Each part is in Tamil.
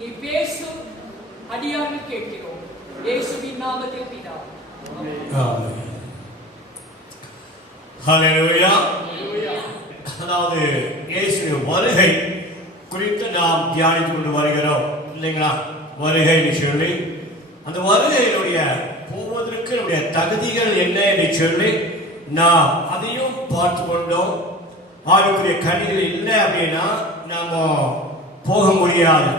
நீ பேசும் அடியார்கள் கேட்கிறோம். இயேசுவின் நாமத்தில் பிதாவே. ஆமென். ஹல்லேலூயா. அதாவது இயேசுவின் வருகை குறித்து நாம் தியானித்துக் கொண்டு வருகிறோம் இல்லைங்களா? வருகைன்னு சொல்லி அந்த வருகையினுடைய போவதற்கு நம்முடைய தகுதிகள் என்ன என்று சொல்லி நாம் அதையும் பார்த்து கொண்டோம். ஆவிக்குரிய கனிகள் இல்லை அப்படின்னா நாம போக முடியாது,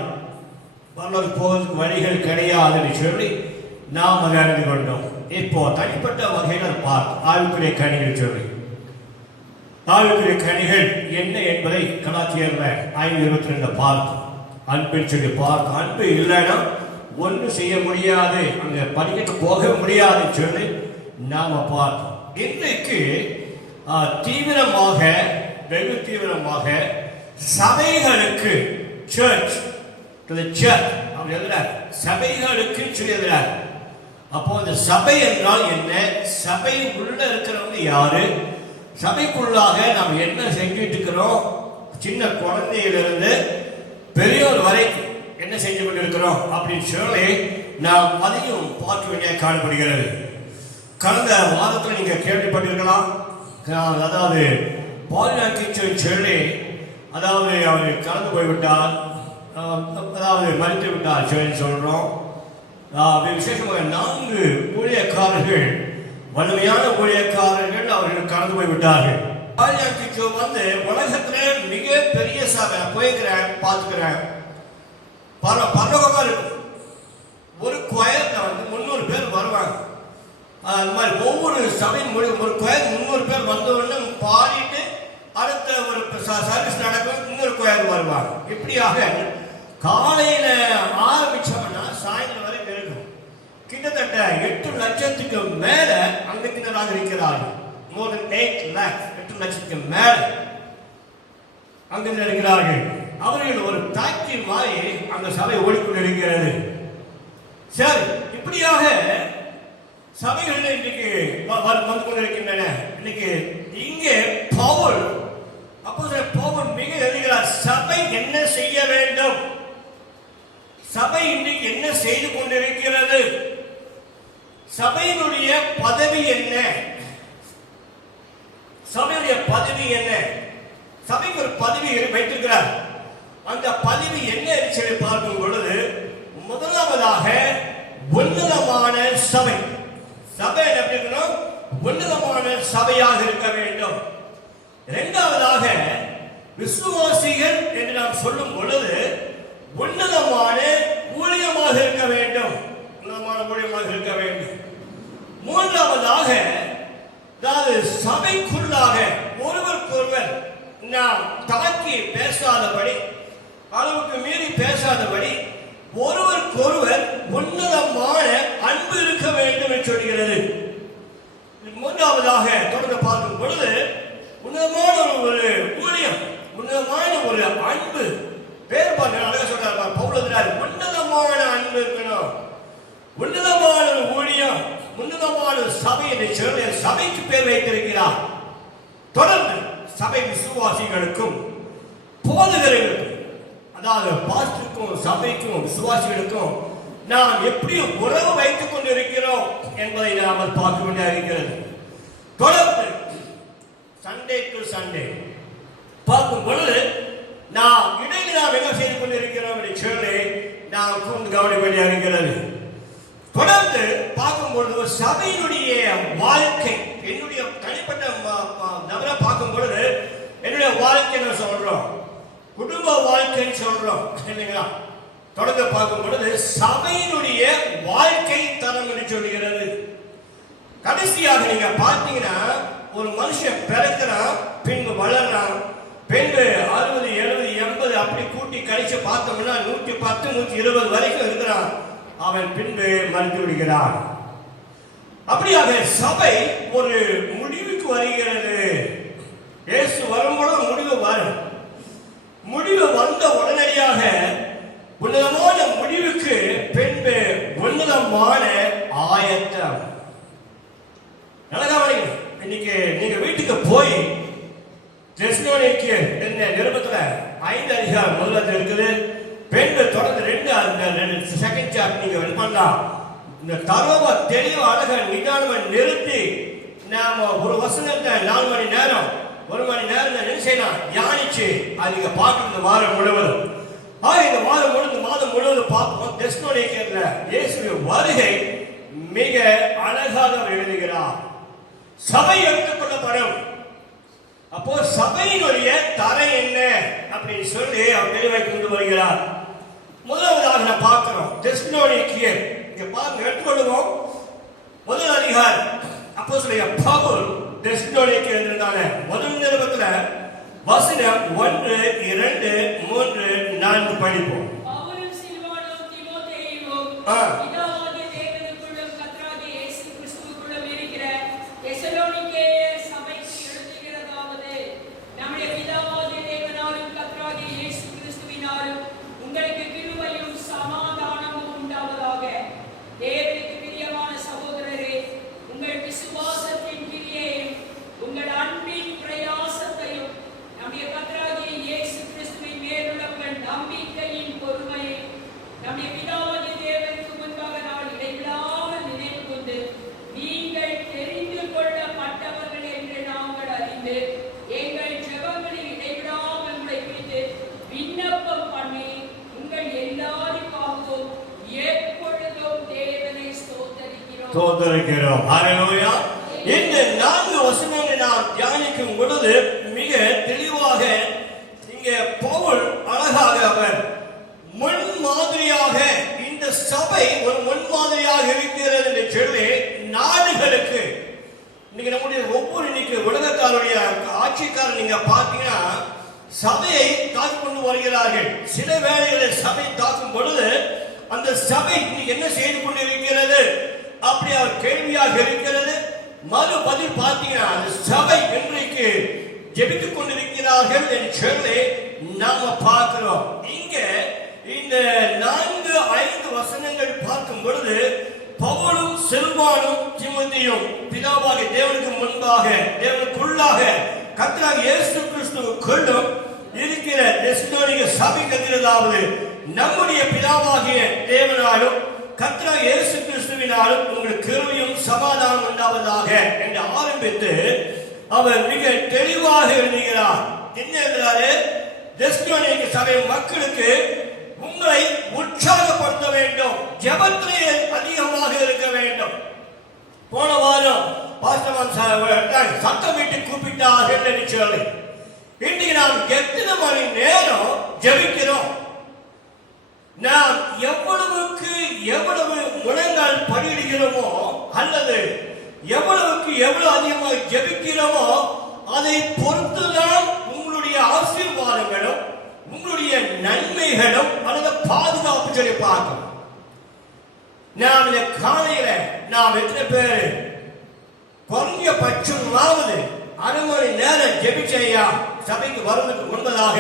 போவதற்கு வழிகள் கிடையாதுன்னு சொல்லி நாம் அதை அறிந்து கொண்டோம். இப்போ தனிப்பட்ட வகையில் பார்த்து ஆவிக்குரிய கனிகள் சொல்லி ஆவிக்குரிய கனிகள் என்ன என்பதை கலாத்தியர்ல 5:22 பார்த்து அன்பில் சொல்லி பார்த்து அன்பு இல்லைன்னா ஒன்றும் செய்ய முடியாது, அங்க படிக்கட்டு போக முடியாதுன்னு சொல்லி நாம பார்த்தோம். இன்றைக்கு தீவிரமாக வெகு தீவிரமாக சபைகளுக்கு சர்ச் அப்படி எழுதுறார், சபைகளுக்கு சொல்லி எழுதுறார். அப்போ இந்த சபை என்றால் என்ன, சபை உள்ள இருக்கிறவங்க யாரு, சபைக்குள்ளாக நாம் என்ன செஞ்சுட்டு இருக்கிறோம், சின்ன குழந்தையிலிருந்து பெரியோர் வரைக்கும் என்ன செஞ்சு கொண்டிருக்கிறோம் அப்படின்னு சொல்லி நாம் அதையும் பார்க்க வேண்டிய காணப்படுகிறது. கடந்த வாரத்தில் நீங்க கேள்விப்பட்டிருக்கலாம், அதாவது பாலினாக்கிச்சன் சொல்லி அதாவது அவர் கலந்து போய்விட்டார், அதாவது மறித்து விட்டார் சொல்லி சொல்றோம். விசேஷமாக 4 ஊழியக்காரர்கள், வலிமையான ஊழியக்காரர்கள் அவர்கள் கடந்து போய்விட்டார்கள். பாலினாக்கிச்சோ வந்து உலகத்துல மிக பெரிய சபை போய்க்கிறேன் பார்த்துக்கிறேன், பரலோகமா இருக்கும். ஒரு கொயர்ல வந்து 300 பேர் வருவாங்க. அது மாதிரி ஒவ்வொரு சபையின் ஒரு கொயர் 300 பேர் வந்தவுடனே பாடிட்டு அடுத்த ஒரு சர்வீஸ் நடக்கும், இன்னொரு கொயர் வருவாங்க. இப்படியாக காலையில ஆரம்பிச்சோம்னா சாயந்தரம் வரைக்கும் இருக்கும். கிட்டத்தட்ட 8 லட்சத்துக்கு மேல அங்கத்தினராக இருக்கிறார்கள். மோர் தென் 8 lakhs, 8 லட்சத்துக்கு மேல அங்கத்தினர் இருக்கிறார்கள். அவர்கள் ஒரு தாக்கி மாதிரி அந்த சபை ஓடிக்கொண்டிருக்கிறது. சரி, இப்படியாக சபைகள் இன்னைக்கு வந்து கொண்டிருக்கின்றன. இன்னைக்கு இங்கே பவுல் அப்போஸ்தலன் பவுல் மிக எழுதுகிறார், சபை என்ன செய்ய வேண்டும், சபை இன்னைக்கு என்ன செய்து கொண்டிருக்கிறது, சபையினுடைய பதவி என்ன, சபையுடைய பதவி என்ன, சபைக்கு ஒரு பதவி வைத்திருக்கிறார். அந்த பதவி என்ன சொல்லி பார்க்கும் பொழுது முதலாவதாக உன்னதமான சபை. சபை எப்படி இருக்கணும், உன்னதமான சபையாக இருக்க வேண்டும். இரண்டாவதாக விசுவாசிகள் என்று நாம் சொல்லும் பொழுது உன்னதமான ஊழியமாக இருக்க வேண்டும், உன்னதமான ஊழியமாக இருக்க வேண்டும். மூன்றாவதாக அதாவது சபைக்குள்ளாக ஒருவருக்கொருவர் நாம் தாக்கி பேசாதபடி, அளவுக்கு மீறி பேசாதபடி ஒருவருக்கொருவர் உன்னதமான அன்பு இருக்க வேண்டும் என்று சொல்கிறது. மூன்றாவதாக தொடர்ந்து பார்க்கும் பொழுது உன்னதமான ஒரு ஊழியம், உன்னதமான ஒரு அன்பு. பேர் பாருங்க, அழகா சொல்றாரு பவுல், உன்னதமான அன்பு இருக்கணும், உன்னதமான ஒரு ஊழியம், உன்னதமான சபை என்று சொல்லி சபைக்கு பேர் வைத்திருக்கிறார். தொடர்ந்து சபை விசுவாசிகளுக்கும் போதகர்களுக்கும், அதாவது பாஸ்டருக்கும் சபைக்கும் விசுவாசிகளுக்கும் நாம் எப்படி உறவு வைத்துக் கொண்டிருக்கிறோம் என்பதை நாம் பார்க்க வேண்டிய இருக்கிறது. தொடர்ந்து சண்டே டு சண்டே பார்க்கும் பொழுது நாம் இடையில் நாம் என்ன செய்து கொண்டிருக்கிறோம் என்று சொல்லி நாம் கூர்ந்து கவனிக்க வேண்டிய இருக்கிறது. தொடர்ந்து பார்க்கும் பொழுது சபையினுடைய வாழ்க்கை, என்னுடைய தனிப்பட்ட நபரை பார்க்கும் பொழுது என்னுடைய வாழ்க்கை நான் சொல்றோம், குடும்ப வாழ்க்கைன்னு சொல்றோம் இல்லைங்களா? தொடர்ந்து பார்க்கும் பொழுது சபையினுடைய வாழ்க்கை தரம் என்று சொல்கிறது. கடைசியாக நீங்க பார்த்தீங்கன்னா ஒரு மனுஷன் பிறக்கிறான், பின்பு வளர்றான், பின்பு 60, 70, 80 அப்படி கூட்டி கழிச்சு பார்த்தோம்னா 110, 120 வரைக்கும் இருக்கிறான். அவன் பின்பு மறித்து விடுகிறான். அப்படியாக சபை ஒரு முடிவுக்கு வருகிறது. இயேசு வரும்போது முடிவு வரும். முடிவு வந்த உடனடியாக உன்னதமான முடிவுக்கு பின்பு உன்னதமான ஆயத்தம். இன்னைக்கு நீங்க வீட்டுக்கு போய் தெசலோனிக்கேயர் என்ற நிருபத்துல 5 அதிகாரம் முதல்ல இருக்குது. பெண்கள் தொடர்ந்து 2 செகண்ட் சாப்டர் நீங்க பண்ணலாம். இந்த தரோவ தெளிவு அழக நிதானமா நிறுத்தி நாம ஒரு வசனத்தை 4 மணி நேரம் 1 மணி நேரம் என்ன செய்யலாம், தியானிச்சு அது நீங்க பார்க்கணும் வாரம் முழுவதும். இந்த வாரம் முழுவதும் மாதம் முழுவதும் பார்ப்போம். தெசலோனிக்கேயர்ல இயேசுவின் வருகை மிக அழகாக எழுதுகிறார். சபை எடுத்துக்கொள்ளப்படும். அப்போ சபையினுடைய தரை என்ன அப்படின்னு சொல்லி அவர் தெளிவாய் கொண்டு வருகிறார். முதலாவதாக நான் பார்க்கிறோம் தெசலோனிக்கேயர். இங்க பாருங்க, எடுத்துக்கொள்வோம். முதல் அதிகாரம் அப்போஸ்தலனாகிய பவுல் தெசலோனிக்கேயர் என்றான முதல் நிருபத்துல வசனம் 1, 2, 3, 4 படிப்போம். பவுலும் சில்வானும் தீமோத்தேயுவும் பிதாவாகிய தேவனுக்குள்ளும் கர்த்தராகிய இயேசு கிறிஸ்துவுக்குள்ளும் இருக்கிற தெசலோனிக்கேயர் சபைக்கு எழுதுகிறதாவது, நம்முடைய பிதாவாகிய தேவனாலும் கர்த்தராகிய இயேசு கிறிஸ்துவினாலும் உங்களுக்கு கிருபையும் சமாதானமும் உண்டாவதாக. தேவனுக்கு பிரியமான சகோதரரே, உங்கள் விசுவாசத்தின் கிரியையையும் உங்கள் அன்பின் பிரயாசத்தையும் நம்முடைய கர்த்தராகிய இயேசு கிறிஸ்துவின் மேலுள்ள உங்கள் நம்பிக்கையின் பொறுமையை நம்முடைய பிதாவாகிய தேவனுக்கு முன்பாக நான் இடைவிடாமல் நினைவு கொண்டு, நீங்கள் தெரிந்து கொள்ளப்பட்டவர்கள் என்று நாங்கள் அறிந்து எங்கள் ஜெபங்களில் இடைவிடாமல் உங்களை குறித்து விண்ணப்பம் பண்ணி உங்கள் எல்லாருக்காகவும் எப்பொழுதும் தேவனை ஸ்தோத்தரிக்கிறோம். ஹல்லேலூயா. இந்த 4 வசனங்களை நாம் தியானிக்கும் பொழுது மிக தெளிவாக இங்கே பவுல் அழகாக அவர் முன்மாதிரியாக இந்த சபை ஒரு முன்மாதிரியாக இருக்கிறது என்று சொல்லி நாடுகளுக்கு இன்னைக்கு நம்முடைய ஒவ்வொரு இன்னைக்கு உலகத்தாருடைய ஆட்சிக்காரர் நீங்க பார்த்தீங்கன்னா சபையை தாக்கி கொண்டு வருகிறார்கள். சில வேளைகளில் சபை தாக்கும் பொழுது அந்த சபை இன்னைக்கு என்ன செய்து கொண்டு இருக்கிறது அப்படி அவர் கேள்வியாக இருக்கிறது. மறு பதில் பார்த்தீங்கன்னா அந்த சபை இன்றைக்கு ஜெபித்துக் கொண்டிருக்கிறார்கள் என்று சொல்லி நாம பார்க்கிறோம். இங்க இந்த 4-5 வசனங்கள் பார்க்கும் பொழுது பவுலும் சில்வானும் தீமோத்தேயும் பிதாவாகிய தேவனுக்கு முன்பாக தேவனுக்குள்ளாக கர்த்தராகிய இயேசு கிறிஸ்துவுக்குள்ளும் இருக்கிற தெசலோனிக்க சபை கத்திரதாவது, நம்முடைய பிதாவாகிய தேவனாலும் கர்த்தராகிய இயேசு கிறிஸ்துவினாலும் உங்களுக்கு கிருபையும் சமாதானம் உண்டாவதாக என்று ஆரம்பித்து அவர் மிக தெளிவாக எழுதுகிறார். என்ன எழுதுகிறாரு? தெசலோனிக்க சபை மக்களுக்கு உங்களை உற்சாகப்படுத்த வேண்டும், ஜெபத்திலே அதிகமாக இருக்க வேண்டும். போன வாரம் பாஸ்டர் சத்தமிட்டு கூப்பிட்டார்கள் என்று சொல்லி இன்றைக்கு நாம் எத்தனை மணி நேரம் ஜெபிக்கிறோம்? நாம் எவ்வளவுக்கு எவ்வளவு முழங்கால் படியிடுகிறோமோ அல்லது எவ்வளவுக்கு எவ்வளவு அதிகமாக ஜெபிக்கிறோமோ அதை பொறுத்துதான் உங்களுடைய ஆசீர்வாதங்களும் உங்களுடைய நன்மைகளும் அல்லது பாதுகாப்பு சொல்லி பார்க்கணும். நாம் இந்த காலையில நாம் எத்தனை பேர் குறைஞ்ச பட்சமாவது 1/2 மணி நேரம் ஜெபிச்சையா சபைக்கு வருவதற்கு முன்பதாக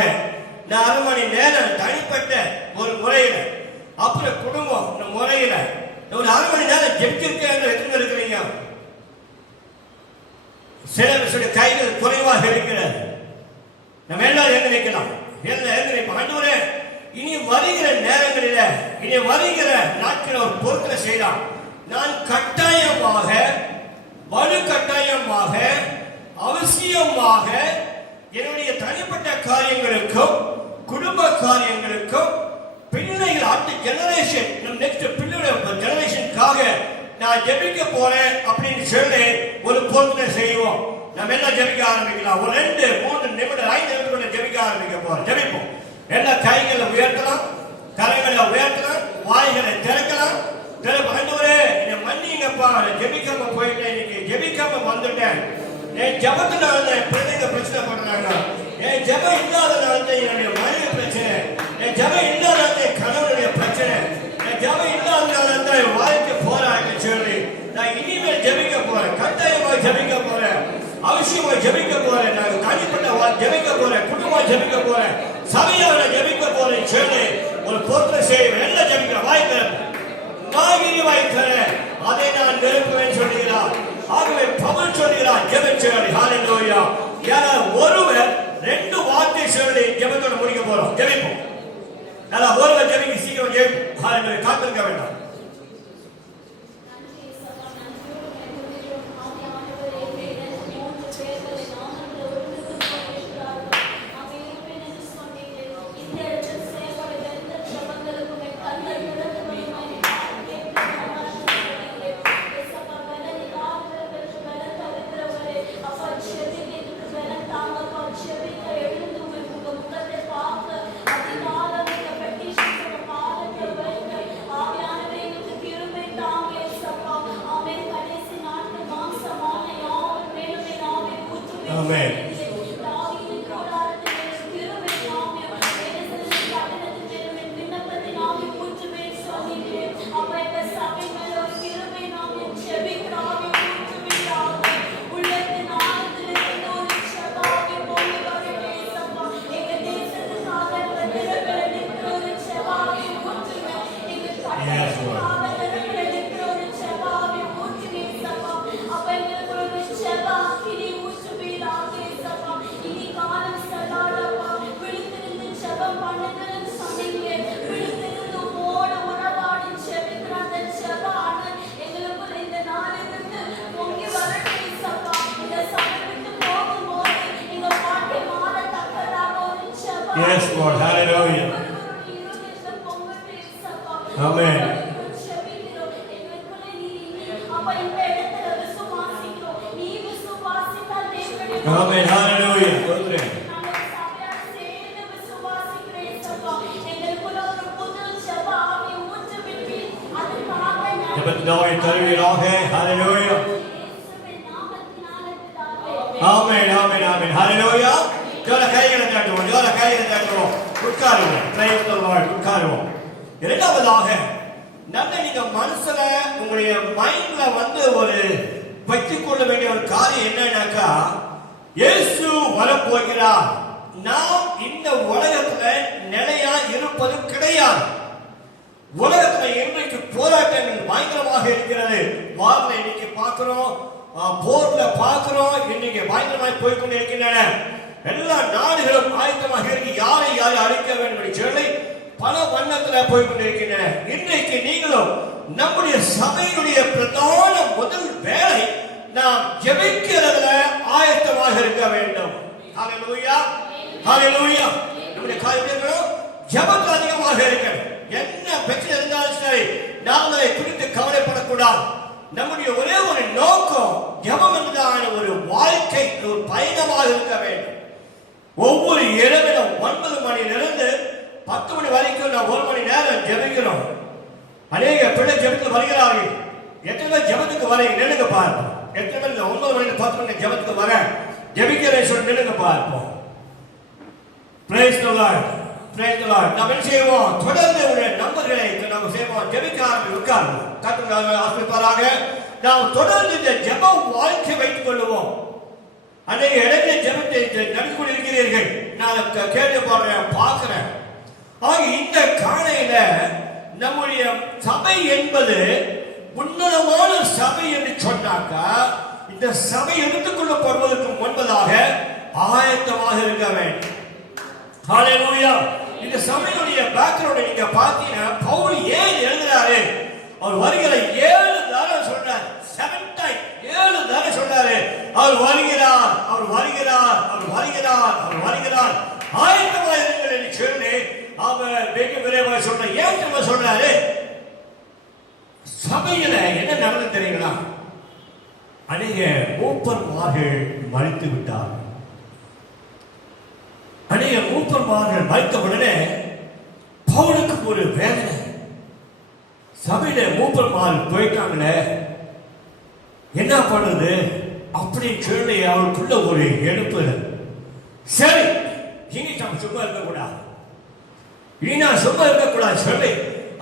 நான் 1/2 மணி நேரம் தனிப்பட்ட ஒரு முறையில அப்புறம் குடும்பம் முறையில ஒரு 1/2 மணி நேரம் ஜெபிச்சிருக்கேன் எத்தனை இருக்கிறீங்க? சில கைகள் குறைவாக இருக்கிறது. நம்ம எல்லாரும் எங்க நிற்கலாம்? ஆண்டவரே, இனி வருகிற நேரங்களில் இனி வருகிற நாட்கள் ஒரு பொருட்களை செய்யலாம். நான் கட்டாயமாக வலுக்கட்டாயமாக அவசியமாக என்னுடைய தனிப்பட்ட காரியங்களுக்கும் குடும்ப காரியங்களுக்கும் பிள்ளைகள் அடுத்த ஜெனரேஷன் நெக்ஸ்ட் பிள்ளைகள் ஜெனரேஷனுக்காக நான் ஜெபிக்க போறேன் அப்படின்னு சொல்லி ஒரு பொருட்களை செய்வோம். நம்ம எல்லாம் ஜெபிக்க ஆரம்பிக்கலாம். ஒரு 2, 3 நிமிடம் 5 நிமிடம் ஜெபிக்க ஆரம்பிக்க போறோம். ஜெபிப்போம். எல்லா கைகளை உயர்த்தலாம், கரைகளை உயர்த்தலாம், வாய்களை திறக்கலாம். ஆண்டவரே, என்னை மன்னிங்கப்பா, ஜெபிக்காம போயிட்டேன், இன்னைக்கு ஜெபிக்காம வந்துட்டேன். என் ஜெபத்தினால என் பிள்ளைங்க பிரச்சனை பண்றாங்க. என் ஜெபம் இல்லாதனால என்னுடைய மனைவி பிரச்சனை, என் ஜெபம் இல்லாத என் கணவனுடைய பிரச்சனை, என் ஜெபம் இல்லாதனால என் வாழ்க்கை போராட்டம் சொல்லி நான் இனிமேல் ஜெபிக்க போறேன். கட்டாயமாக ஜெபிக்க போறேன், அவசியமா ஜெபிக்க போறேன். நான் தனிப்பட்ட ஜெபிக்க போறேன், குடும்பமா ஜெபிக்க போறேன், சபையோட ஜெபிக்க போறேன் சொல்லி ஒரு பொருட்களை செய்வேன். எல்லாம் ஜெபிக்கிற வாய்ப்பு வாய்த்தர அதை நான் நிரப்புவேன் சொல்லுகிறார். ஆகவே பவுல் சொல்லுகிறார், ஜெபிச்சேன். ஹல்லேலூயா. யாராவது ஒருவர் 2 வார்த்தை சொல்லி ஜெபத்தோட முடிக்க போறோம். ஜெபிப்போம். நல்லா ஒருவர் ஜெபிக்க சீக்கிரம் ஜெபிப்போம். Yes, Lord. Hallelujah. Amen. Amen. Hallelujah. ஜெபத்தினாலே தருவீராக. Hallelujah. Amen. Amen. Amen. Hallelujah. ஜோர கைகளை தட்டுவோம். ஜோர கைகளை தட்டுவோம். உட்காருவோம். Praise the Lord. உட்காருவோம். இரண்டாவதாக நல்ல நீங்க மனசுல உங்களுடைய மைண்ட்ல வந்து ஒரு வைத்துக் கொள்ள வேண்டிய ஒரு காரியம் என்னன்னாக்கா, இயேசு வரப்போகிறார். நாம் இந்த உலகத்துல நிலையா இருப்பது கிடையாது. உலகத்துல இன்றைக்கு போராட்டங்கள் பயங்கரமாக இருக்கிறது. வார்த்தை இன்னைக்கு பார்க்கிறோம், போர்ல பார்க்கிறோம், இன்னைக்கு பயங்கரமாக போய்கொண்டு இருக்கின்றன. எல்லா நாடுகளும் ஆயத்தமாக இருக்கு, யாரை யாரை அழிக்க வேண்டும் என்று சொல்லி பல வண்ணத்துல போய்கொண்டிருக்கின்றன. இன்றைக்கு நீங்களும் நம்முடைய சபையினுடைய பிரதான முதல் வேலை நாம் ஜெபிக்கிறதுல ஆயத்தமாக இருக்க வேண்டும். ஹalleluya. ஹalleluya. நம்முடைய காரியங்களும் ஜெபத்துல அதிகமாக இருக்கணும். என்ன பிரச்சனை இருந்தாலும் சரி, நாம் அதை குறித்து கவலைப்படக்கூடாது. நம்முடைய ஒரே ஒரு நோக்கம் ஜெபம் என்பதான ஒரு வாழ்க்கை, ஒரு பயணமாக இருக்க வேண்டும். ஒவ்வொரு இரவிலும் 9 மணியிலிருந்து 10 மணி வரைக்கும் நான் 1 மணி நேரம் ஜெபிக்கிறோம். அநேக பிள்ளை ஜெபத்துக்கு வருகிறார்கள். எத்தனை பேர் ஜெபத்துக்கு வரீங்க? நின்னுங்க பார்ப்போம். எத்தனை பேர் 9 மணி 10 மணி ஜெபத்துக்கு வர ஜெபிக்கிறேன் சொல்லி நின்னுங்க பார்ப்போம். Praise the Lord. Praise the Lord. நாம் என்ன செய்வோம்? தொடர்ந்து உடைய நம்பர்களை நாம் செய்வோம். ஜெபிக்க ஆரம்பிக்கிறோம். கர்த்தர் ஆசீர்வதிப்பாராக. நாம் தொடர்ந்து இந்த ஜெப வாழ்க்கை வைத்துக் கொள்வோம். அநேக இடங்களை ஜெபத்தை நடத்தி கொண்டிருக்கிறீர்கள். நான் கேள்விப்படுறேன், பார்க்கிறேன். ஆக இந்த காலையில நம்முடைய சபை என்பது உன்னதமான சபை என்று சொன்னாக்கா, இந்த சபை எடுத்துக் கொள்ளப்படுவதற்கு முன்பதாக ஆயத்தமாக இருக்க வேண்டும். ஹalleluya. இந்த சபையுடைய பேக்ரவுண்ட் நீங்க பார்த்தீங்கன்னா, பவுல் ஏன் எழுதுறாரு? அவர் வருகிற 7 தடவை சொல்றார். 7 டைம் 7 தடவை சொல்றாரு. அவர் வருகிறார், அவர் வருகிறார், அவர் வருகிறார், அவர் வருகிறார். ஆயத்தமாக இருங்கள் என்று சொல்லி அவர் வெகு விரைவாக சொல்ற. ஏன் நம்ம சொல்றாரு? சபையில என்ன நடந்து தெரியுங்களா? அநேக மூப்பர்மார்கள் மரித்து விட்டார். அநேக மூப்பர்மார்கள் மரித்த உடனே பவுலுக்கு ஒரு வேதனை. சபையில மூப்பர்மார்கள் போயிட்டாங்களே, என்ன பண்ணுது அப்படின்னு சொல்லி அவருக்குள்ள ஒரு எடுப்பு. சரி, இனி நம்ம சும்மா இருக்கக்கூடாது, இனி நான் சும்மா இருக்கக்கூடாது சொல்லி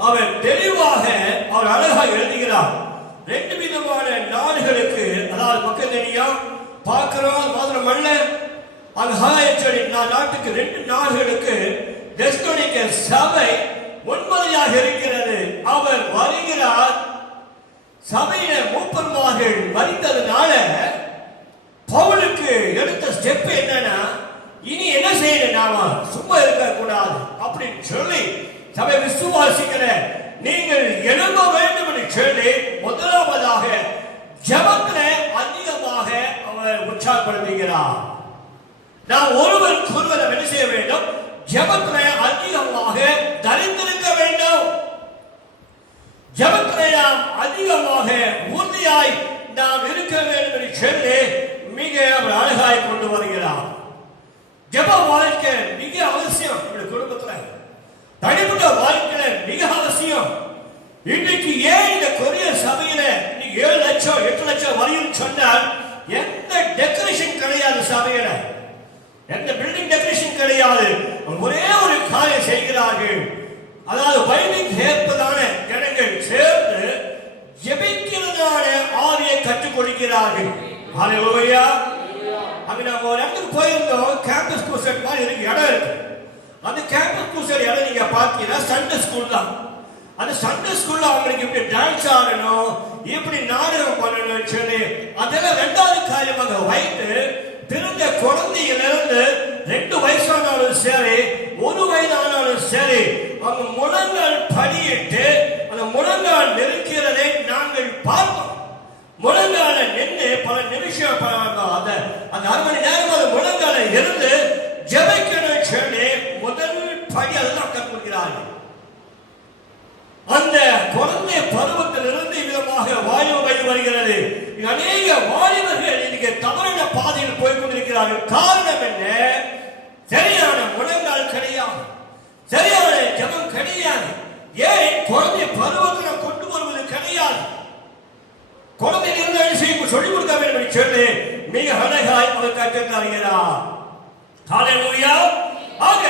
அவர் தெளிவாக அவர் அழகாக எழுதுகிறார். 2 விதமான நாடுகளுக்கு, அதாவது மக்களியா பார்க்கிறோம் மாத்திரமல்ல, நாட்டுக்கு 2 நாடுகளுக்கு தெசலோனிக்க சபை முன்மாதிரியாக இருக்கிறது. அவர் வருகிறார். சபையில மூப்பர்மார்கள் மரித்ததுனால பவுலுக்கு எடுத்த ஸ்டெப் என்னன்னா, இனி என்ன செய்யணும், நாம சும்மா இருக்க கூடாது அப்படின்னு சொல்லி சபை விசுவாசிக்கிற நீங்கள் எழும்ப வேண்டும் என்று சொல்லி முதலாவதாக ஜெபத்திலே அதிகமாக அவர் உற்சாகப்படுத்துகிறார். நாம் ஒருவருக்கு ஒருவர் என்ன செய்ய வேண்டும்? ஜெபத்திலே அதிகமாக தரித்திருக்க வேண்டும். ஜெபத்திலே நாம் அதிகமாக உறுதியாய் நாம் இருக்க வேண்டும் என்று சொல்லி மிக அழகாய் கொண்டு வருகிறார். ஜெப வாழ்க்கை மிக அவசியம். குடும்பத்தில் தனிப்பட்ட வாழ்க்கையில மிக அவசியம். இன்னைக்கு ஏன் இந்த கொரிய சபையில 7 லட்சம் 8 லட்சம் வரையும் சொன்னால் எந்த டெக்கரேஷன் கிடையாது. சபையில எந்த பில்டிங் டெக்கரேஷன் கிடையாது. ஒரே ஒரு காரியம் செய்கிறார்கள். அதாவது வைதிக் ஏற்பதான ஜனங்கள் சேர்ந்து ஜெபிக்கிறதான ஆவியை கற்றுக் கொடுக்கிறார்கள். ஹalleluya. அங்க நாம ஒரு இடத்துக்கு போயிருந்தோம். கேம்பஸ் குரூசேட் மாதிரி இருக்கு, இடம் இருக்கு. அந்த கேம்பஸ் குரூசேட் இடம் நீங்க பார்த்தீங்கன்னா சண்டே ஸ்கூல் தான். அந்த சண்டே ஸ்கூல்ல அவங்களுக்கு இப்படி டான்ஸ் ஆடணும், இப்படி நாடகம் பண்ணணும் சொல்லி அதெல்லாம் 2வது காரியமாக வைத்து பிறந்த குழந்தையிலிருந்து 2 வயசானாலும் சரி 1 வயதானாலும் சரி அவங்க முழங்கால் படியிட்டு அந்த முழங்கால் நெருக்கிறதை நாங்கள் பார்த்தோம். முழங்கால நின்று பல நிமிஷம் அந்த 1/2 மணி நேரம் முழங்கால இருந்து ஜெபிக்கணும் சொல்லி காரணம் என்ன? சரியான முழங்கால் கிடையாது, சரியான ஜெபம் கிடையாது. ஏன்? குழந்தை பருவத்தில் கொண்டு வருவது கிடையாது. குழந்தை இருந்தாலும் செய்ய சொல்லிக் கொடுக்க வேண்டும் என்று சொல்லி மிக அழகாய் அவர் கற்றுத்தாருகிறார். ஹல்லேலூயா. ஆக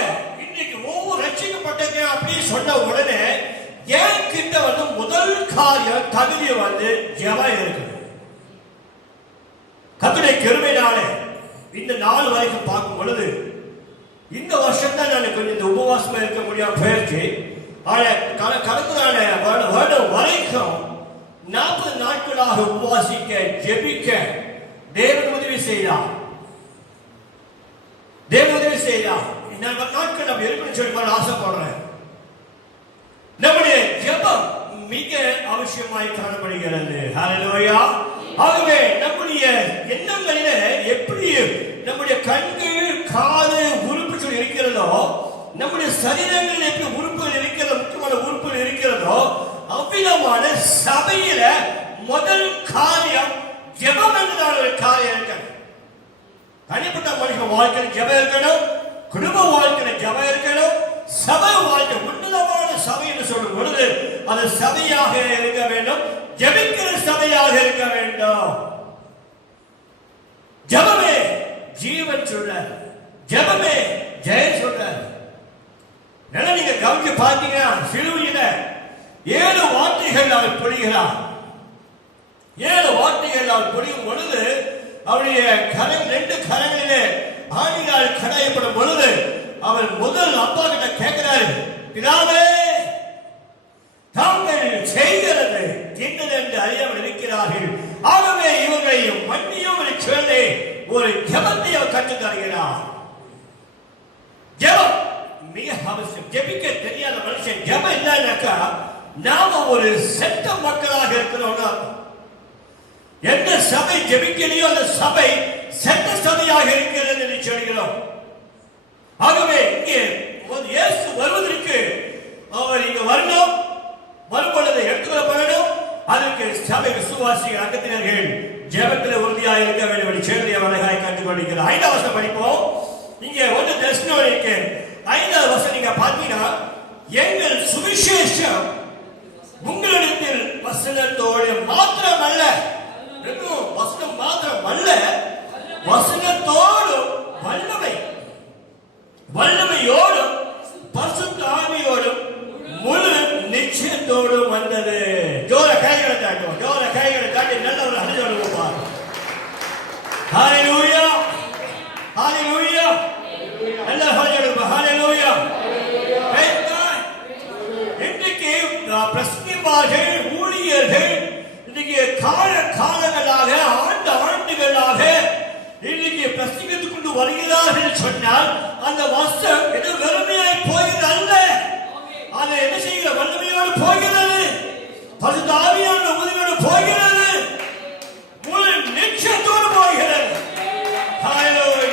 இன்னைக்கு ஒவ்வொரு ரட்சிக்கப்பட்டங்க அப்படின்னு சொன்ன உடனே என் கிட்ட முதல் காரியம் தகுதி ஜெபம் இருக்குது. கர்த்தருடைய கிருபையினாலே இந்த நாள் வரைக்கும் பார்க்கும் பொழுது இந்த வருஷம் தான் நான் கொஞ்சம் இந்த உபவாசமா இருக்க முடியாம போயிடுச்சு. கடந்த வருடம் வரைக்கும் 40 நாட்களாக உபவாசிக்க ஜெபிக்க தேவன் உதவி செய்தார். தேவன் உதவி செய்தார். நாட்கள் நம்ம இருக்கணும்னு சொல்லி ஆசைப்படுறேன். நம்முடைய ஜெபம் மிக அவசியமாய் காணப்படுகிறது. ஹல்லேலூயா. ஆகவே நம்முடைய எண்ணங்களில எப்படி நம்முடைய கண்கள் காது உறுப்புகள் இருக்கிறதோ, நம்முடைய சரீரங்களில் எப்படி உறுப்புகள் இருக்கிறதோ, முக்கியமான உறுப்புகள் இருக்கிறதோ, அவ்விதமான சபையில முதல் காரியம் ஜெபம் என்றால் ஒரு காரியம் இருக்கணும். தனிப்பட்ட மனுஷன் வாழ்க்கையில் ஜெபம் இருக்கணும், குடும்ப வாழ்க்கையில் ஜெபம் இருக்கணும், சபை வாழ்க்கை உன்னதமான சபை என்று சொல்லும் பொழுது அது சபையாக இருக்க வேண்டும், ஜெபிக்கிற சபையாக இருக்க வேண்டும். ஜெபமே ஜீவன் சொல்ற, ஜெபமே ஜெயம் சொல்ற. நீங்க கவனிச்சு பார்த்தீங்கன்னா சிலுவையில 7 வார்த்தைகள் அவர் பொழிகிறார். 7 வார்த்தைகள் அவர் பொழியும் பொழுது அவருடைய கரம் 2 கரங்களிலே ஆணியால் கடாயப்படும் பொழுது அவர் முதல் அப்பா கிட்ட கேட்கிறார், பிதாவே தாங்கள் செய்கிறது என்னதென்று அறியாமல் இருக்கிறார்கள், ஆகவே இவர்களை மன்னியும் சொல்லி ஒரு ஜெபத்தை அவர் கற்றுத் தருகிறார். ஜெபம் மிக அவசியம். ஜெபிக்க தெரியாத மனுஷன் ஜெபம் இல்லைனாக்கா நாம ஒரு செத்த மக்களாக இருக்கிறோம். எந்த சபை ஜெபிக்கலையோ அந்த சபை செத்த சபையாக இருக்கிறது என்று சொல்கிறோம். ஆகவே இங்கே இயேசு வருவதற்கு அவர் இங்க வரணும், வரும்பொழுது எடுத்துக்கொள்ளப்படணும். அதற்கு சபை விசுவாசிகள் அங்கத்தினர்கள் ஜெபத்தில் உறுதியாக இருக்க வேண்டும் என்று சொல்லி அவர்களாய் கற்றுக்கொண்டிருக்கிறார். 5ஆம் வசனம் படிப்போம். இங்கே 1 தெசலோனிக்கே 5ஆம் வசனம் நீங்க பார்த்தீங்கன்னா, எங்கள் சுவிசேஷம் உங்களிடத்தில் வசனத்தோடு மாத்திரமல்ல, வசனம் மாத்திரமல்ல, வசனத்தோடு வல்லமையோடும் பரிசுத்த ஆவியோடும் முழு நிச்சயத்தோடும் வந்தது. ஜோர கைகளை தாட்டும், ஜோர கைகளை தாட்டி நல்ல ஒரு அனுஜோடு பாரு. ஹல்லேலூயா, ஹல்லேலூயா, நல்ல ஹல்லேலூயா, ஹல்லேலூயா. இன்றைக்கு பிரசங்கிமார்கள், ஊழியர்கள் இன்றைக்கு காலங்களாக ஆண்டுகளாக இன்னைக்கு பிரசங்கித்துக் கொண்டு வருகிறார்கள் சொன்னால் அந்த வசனம் ஏதோ வெறுமையாய் போகிறது அல்ல, அதை என்ன செய்கிற வல்லமையோடு போகிறது, பரிசுத்த ஆவியான உதவியோடு போகிறது, முழு நிச்சயத்தோடு போகிறது. ஹல்லேலூயா.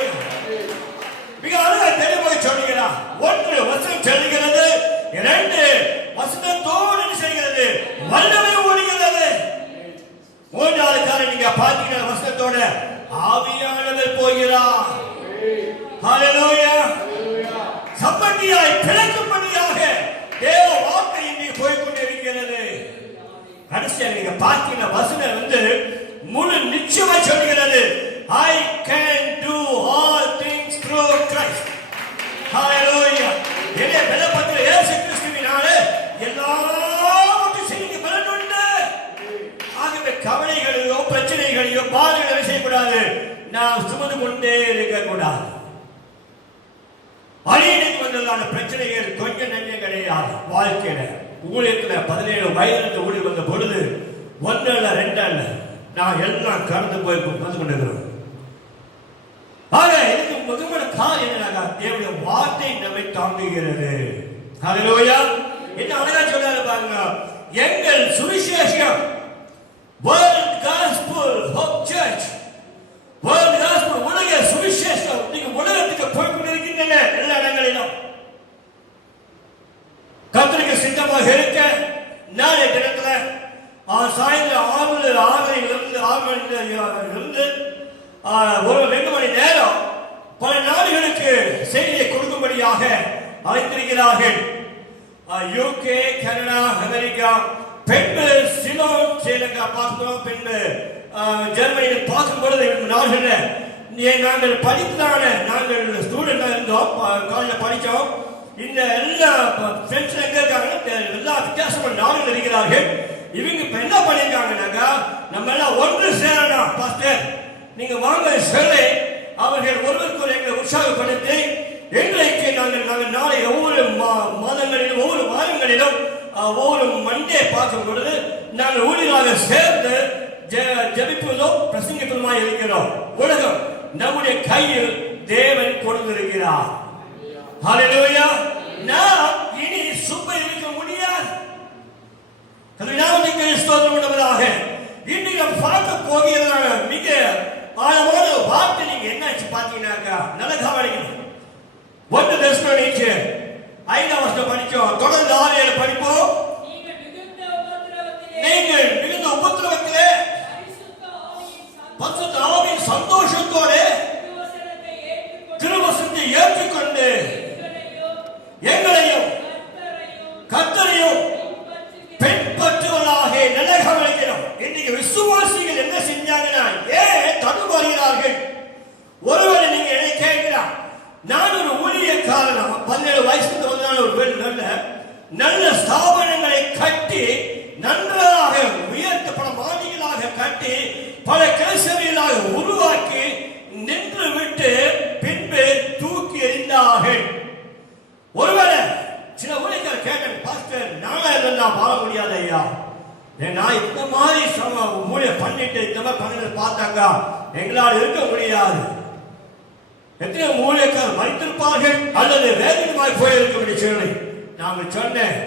மிக அழகாக தெளிவாக சொல்லுகிறார். 1 வசனம் சொல்லுகிறது, 2 வசனத்தோடு என்ன செய்கிறது, வல்லமை ஓடுகிறது. 3வது காரியம் நீங்க பார்த்தீங்கன்னா வசனத்தோட ஆவியானவர் போகிறார். ஹல்லேலூயா. சம்பந்தியாய் பிளக்கும்படியாக தேவ வார்த்தை இங்கே போய் கொண்டிருக்கிறது. கடைசியாக நீங்க பார்த்தீங்கன்னா வசனம் முழு நிச்சயமா சொல்கிறது, I can do all things through Christ. ஹல்லேலூயா. என்னை பலப்படுத்துகிற இயேசு கிறிஸ்துவினாலே எல்லாவற்றையும் செய்ய பலன் உண்டு. ஆகவே கவலைகளையோ பிரச்சனைகளையோ பாதைகளை செய்யக்கூடாது, நாம் சுமந்து கொண்டே இருக்கக்கூடாது. அநேக வந்ததான பிரச்சனைகள் கொஞ்சம் நன்மை கிடையாது. வாழ்க்கையில ஊழியத்துல 17 வயதிலிருந்து ஊழி வந்த பொழுது 1 அல்ல 2 அல்ல, நான் எல்லாம் கடந்து போய் வந்து கொண்டிருக்கிறோம். ஆக இதுக்கு முக்கியமான காரியம் என்னன்னா, தேவனுடைய வார்த்தை நம்மை தாங்குகிறது. ஹல்லேலூயா. என்ன அழகா சொல்றாரு பாருங்க, எங்கள் சுவிசேஷம் World Gospel Hope Church, World Gospel உலக சுவிசேஷம் நீங்க உலகத்துக்கு போய் கொண்டிருக்கின்றன எல்லா இடங்களிலும். கர்த்தருக்கு சித்தமாக இருக்க நாளை தினத்துல சாயந்தரம் 6 மணியிலிருந்து 1-2 மணி நேரம் பல நாடுகளுக்கு செய்தியை கொடுக்கும்படியாக அழைத்திருக்கிறார்கள். யூகே, கனடா, அமெரிக்கா, பின்பு சிலோன், ஸ்ரீலங்கா பார்க்கிறோம். பின்பு ஜெர்மனியில் பார்க்கும் பொழுது நாடுகளில் நாங்கள் படித்தான நாங்கள் ஸ்டூடெண்டாக இருந்தோம், காலேஜில் படித்தோம். இந்த எல்லா ஃப்ரெண்ட்ஸ் எங்க இருக்காங்க, எல்லா வித்தியாசமான நாடுகள் இருக்கிறார்கள். இவங்க இப்ப என்ன பண்ணிருக்காங்கன்னாக்கா, நம்ம எல்லாம் ஒன்று சேரணும் பாஸ்டர், நீங்க வாங்க சொல்லி அவர்கள் ஒருவருக்கு எங்களை உற்சாகப்படுத்தி எங்களுக்கு நாங்கள் நாளை ஒவ்வொரு மாதங்களிலும் ஒவ்வொரு வாரங்களிலும் ஒவ்வொரு மண்டே பார்க்கும் பொழுது நாங்கள் ஊழியராக சேர்ந்து ஜெபிப்பதும் பிரசங்கிப்பதுமாய் இருக்கிறோம். உலகம் நம்முடைய கையில் தேவன் கொடுத்திருக்கிறார். ஹல்லேலூயா. நாம் இனி சும்மா இருக்க முடியாது. இன்னைக்கு பார்க்க போகிறதான மிக ஆழமான வார்த்தை நீங்க என்ன பாத்தீங்கன்னாக்கா, நல்ல கவனிக்கணும். 1 தெசலோனிக்கே 5ஆம் வசனம் படிச்சோம், தொடர்ந்து 6-7 படிப்போம். நீங்கள் மிகுந்த உபத்திரவத்திலே பரிசுத்த ஆவியின் சந்தோஷத்தோடு திருவசனத்தை ஏற்றுக்கொண்டு எங்களையும் கர்த்தரையும் பின்பற்றுவதாக நல்ல கவனிக்கிறோம். இன்னைக்கு விசுவாசிகள் என்ன செஞ்சாங்கன்னா, ஏன் தடுமாறுகிறார்கள்? ஒருவேளை நீங்க என்ன கேட்கிறார், நான் ஒரு ஊழியக்காரன், 17 வயசுக்கு வந்தான ஒரு நல்ல ஸ்தாபனங்களை கட்டி நன்றாக உயர்த்தப்பட மாடிகளாக கட்டி பல கிளைசபைகளாக உருவாக்கி நின்று விட்டு பின்பு தூக்கி எறிந்தார்கள். ஒருவேளை சில ஊழியர்கள் கேட்டேன், பாஸ்டர் நானா இதெல்லாம் வாழ முடியாது ஐயா, நான் இந்த மாதிரி ஊழியர் பண்ணிட்டு இந்த மாதிரி பண்ணி பார்த்தாங்க எங்களால் இருக்க முடியாது. எத்தனை ஊழியர்கள் மறித்திருப்பார்கள் அல்லது வேதனையாய் போயிருக்க சொல்லி நாங்கள் சொன்னேன்,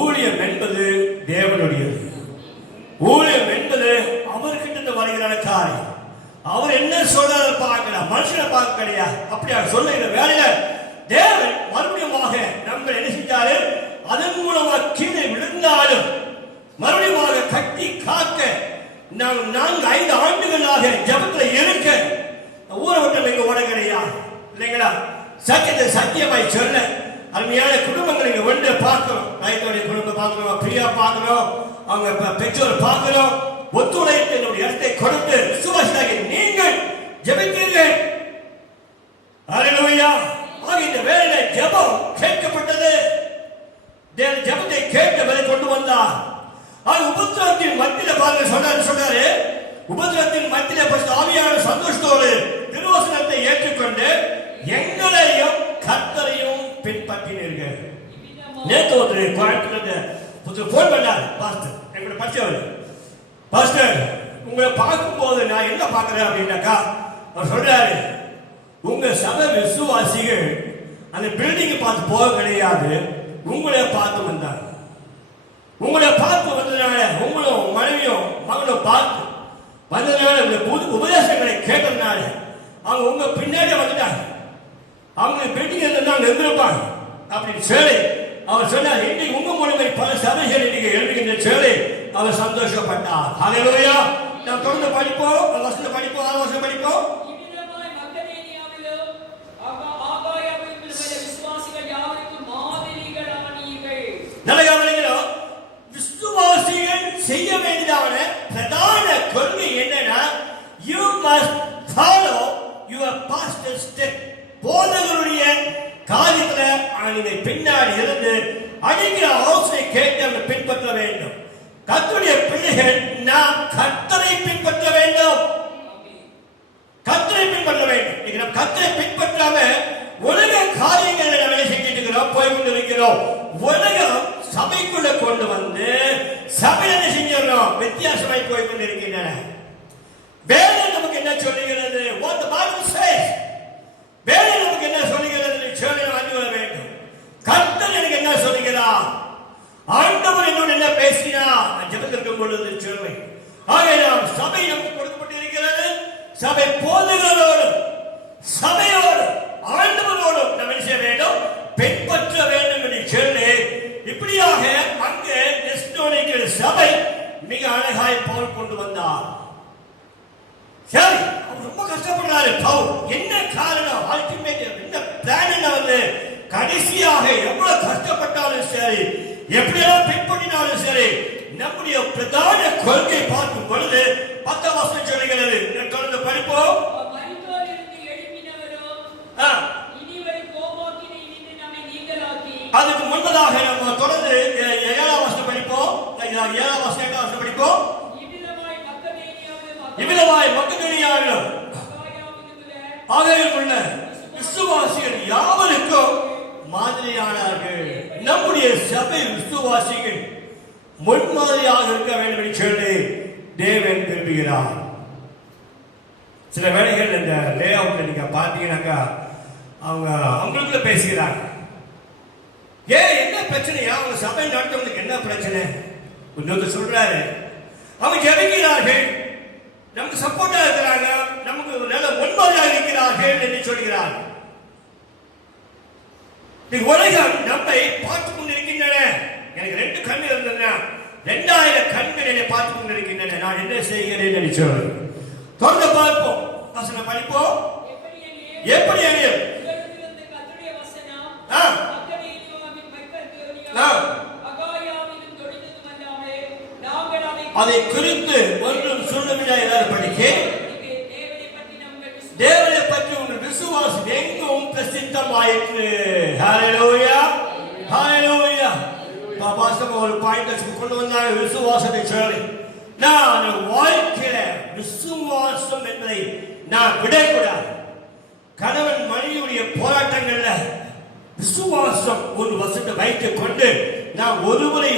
ஊழியம் என்பது தேவனுடையது. ஊழியம் என்பது அவர்கிட்ட வருகிற காரியம். அவர் என்ன சொல்றாரு பார்க்கலாம், மனுஷனை பார்க்க கிடையாது. அப்படியா சொல்லுகிற வேலையில தேவன் மறுபடியுமாக நம்ம என்ன செஞ்சாரு, அதன் மூலமாக கீழே விழுந்தாலும் மறுபடியும் கட்டி காக்க நாங்கள் 4-5 ஆண்டுகளாக ஜபத்துல இருக்க ஊரை விட்டு இங்க ஓட கிடையாது இல்லைங்களா? சத்தியத்தை சத்தியமாய் சொல்ல அருமையான குடும்பங்களை இங்க ஒன்று பார்க்கிறோம். நயத்தோடைய குடும்பம் பார்க்கிறோம், பிரியா பார்க்கிறோம், அவங்க பெற்றோர் பார்க்கிறோம். ஒத்துழைத்து என்னுடைய இடத்தை கொடுத்து விசுவாசியாக நீங்கள் ஜெபித்தீர்கள். ஹல்லேலூயா. இந்த வேளையில ஜெபம் கேட்கப்பட்டது. தேவன் ஜெபத்தை கேட்டவரை கொண்டு வந்தார். உபத்திரவத்தின் மத்தியில பாருங்க சொல்றாரு, உபத்திரவத்தின் மத்தியில ஆவியான சந்தோஷத்தோடு திருவசனத்தை ஏற்றுக்கொண்டு எங்களையும் கர்த்தரையும் பின்பற்றினீர்கள். நேற்று ஒரு கோயம்புத்தூர்ல போன் பண்ணாரு, பாஸ்டர் எங்களை படிச்சவர், பாஸ்டர் உங்களை பார்க்கும் போது நான் என்ன பார்க்கிறேன் அப்படின்னாக்கா, அவர் சொல்றாரு, உங்க சபை விசுவாசிகள் அந்த பில்டிங் பார்த்து போக கிடையாது, உங்களை பார்த்து வந்தாங்க. உங்களை பார்த்து வந்ததுனால உங்களும் மனைவியும் மகளும் பார்த்து வந்ததுனால இந்த புது உபதேசங்களை கேட்டதுனால அவங்க உங்க பின்னாடி வந்துட்டாங்க. அவங்க பில்டிங் இருந்தாங்க இருந்திருப்பாங்க அப்படின்னு சொல்லி அவர் சொன்னார். இன்னைக்கு உங்க மூலமை பல சபைகள் இன்னைக்கு எழுதுகின்ற சொல்லி அவர் சந்தோஷப்பட்டார். ஹல்லேலூயா. நாம் தொடர்ந்து படிப்போம், வசனம் படிப்போம், 6 வசனம் படிப்போம். விசுவாசிகள் செய்ய வேண்டியதான பிரதான கொள்கை என்னன்னா, you must follow your pastor's step. போதகருடைய காரியத்துல நீங்க பின்னாடி இருந்து அடிக்கிற ஆலோசனை கேட்டு அவங்க பின்பற்ற வேண்டும். கர்த்தருடைய பிள்ளைகள் நாம் கர்த்தரை பின்பற்ற வேண்டும். கர்த்தரை பின்பற்ற வேண்டும். இன்னைக்கு நாம் கர்த்தரை பின்பற்றாம உலக காரியங்களை நம்ம செஞ்சுட்டு இருக்கிறோம், போய் கொண்டு இருக்கிறோம். உலகம் சபைக்குள்ள கொண்டு வந்து சபையில என்ன செஞ்சிடறோம், வித்தியாசமாய் போய் கொண்டு இருக்கின்றன. வேதம் நமக்கு என்ன சொல்லுகிறது? What the Bible says. வேதம் நமக்கு என்ன சொல்லுகிறது சொல்லி அறிந்து கொள்ள வேண்டும். கர்த்தர் எனக்கு என்ன சொல்லுகிறார், ஆண்டவர் என்னோடு என்ன பேசினார், நான் ஜெபத்திற்கு பொழுது சொல்வேன். ஆகவே நாம் சபை நமக்கு கொடுக்கப்பட்டிருக்கிறது. சபை போதகரோடு சபையோடு ஆண்டவரோடு நாம் என்ன செய்ய வேண்டும், பின்பற்ற வேண்டும் என்று சொல்லி இப்படியாக அங்கு தெசலோனிக்கே சபை மிக அழகாய் பவுல் கொண்டு வந்தார். சரி, அவர் ரொம்ப கஷ்டப்படுறாரு பவுல். என்ன காரணம்? அல்டிமேட் என்ன பிளான் என்ன வந்து கடைசியாக எவ்வளவு கஷ்டப்பட்டாலும் சரி, எப்படியெல்லாம் பின்பற்றினாலும் சரி, நம்முடைய பிரதான கொள்கை பார்க்கும் பொழுது 10 வசனம் சொல்லுகிறது. தொடர்ந்து படிப்போம். அதுக்கு முன்பதாக நம்ம தொடர்ந்து 7ஆம் வசனம் படிப்போம். 7ஆம் வசனம் 8ஆம் வசனம் படிப்போம். இவ்விதமாய் மக்கதேனியாவிலும் ஆகையில் உள்ள விசுவாசிகள் யாவருக்கும் மாதிரியானார்கள். நம்முடைய சபை விசுவாசிகள் முன்மாதிரியாக இருக்க வேண்டும் என்று சொல்லி தேவன் விரும்புகிறார். சில வேளைகள் இந்த லே அவுட்ல நீங்க பார்த்தீங்கன்னாக்கா அவங்க அவங்களுக்குள்ள பேசுகிறாங்க. ஏன் என்ன பிரச்சனையா? அவங்க சபை நடத்துவதற்கு என்ன பிரச்சனை? இன்னொரு சொல்றாரு, அவங்க ஜெபிக்கிறார்கள், நமக்கு சப்போர்ட்டா இருக்கிறாங்க, நமக்கு நல்ல முன்மாதிரியாக இருக்கிறார்கள் என்று சொல்கிறார். உலகம் நம்மை பார்த்து கொண்டிருக்கின்றன. எனக்கு 2 கண்கள் இருந்தன, 2000 கண்கள் என்னை பார்த்து கொண்டிருக்கின்றன. நான் என்ன செய்கிறேன் என்று சொல்லு. தொடர்ந்து பார்ப்போம். வசனம் படிப்போம். எப்படி எனில் அதை குறித்து ஒன்றும் சொல்லவில்லை. எல்லாரும் படிக்க. தேவனை பற்றி உங்கள் விசுவாசம் எங்கும் பிரசித்தமாயிற்று. ஹல்லேலூயா, ஹல்லேலூயா. பாபாசம் ஒரு பாயிண்ட் கொண்டு வந்தாங்க விசுவாசத்தை சொல்லி. நான் வாழ்க்கையில விசுவாசம் என்பதை நான் விடக்கூடாது. கணவன் மனைவியுடைய போராட்டங்கள்ல விசுவாசம் ஒரு வசத்தை வைத்துக் கொண்டு நான் ஒருவரை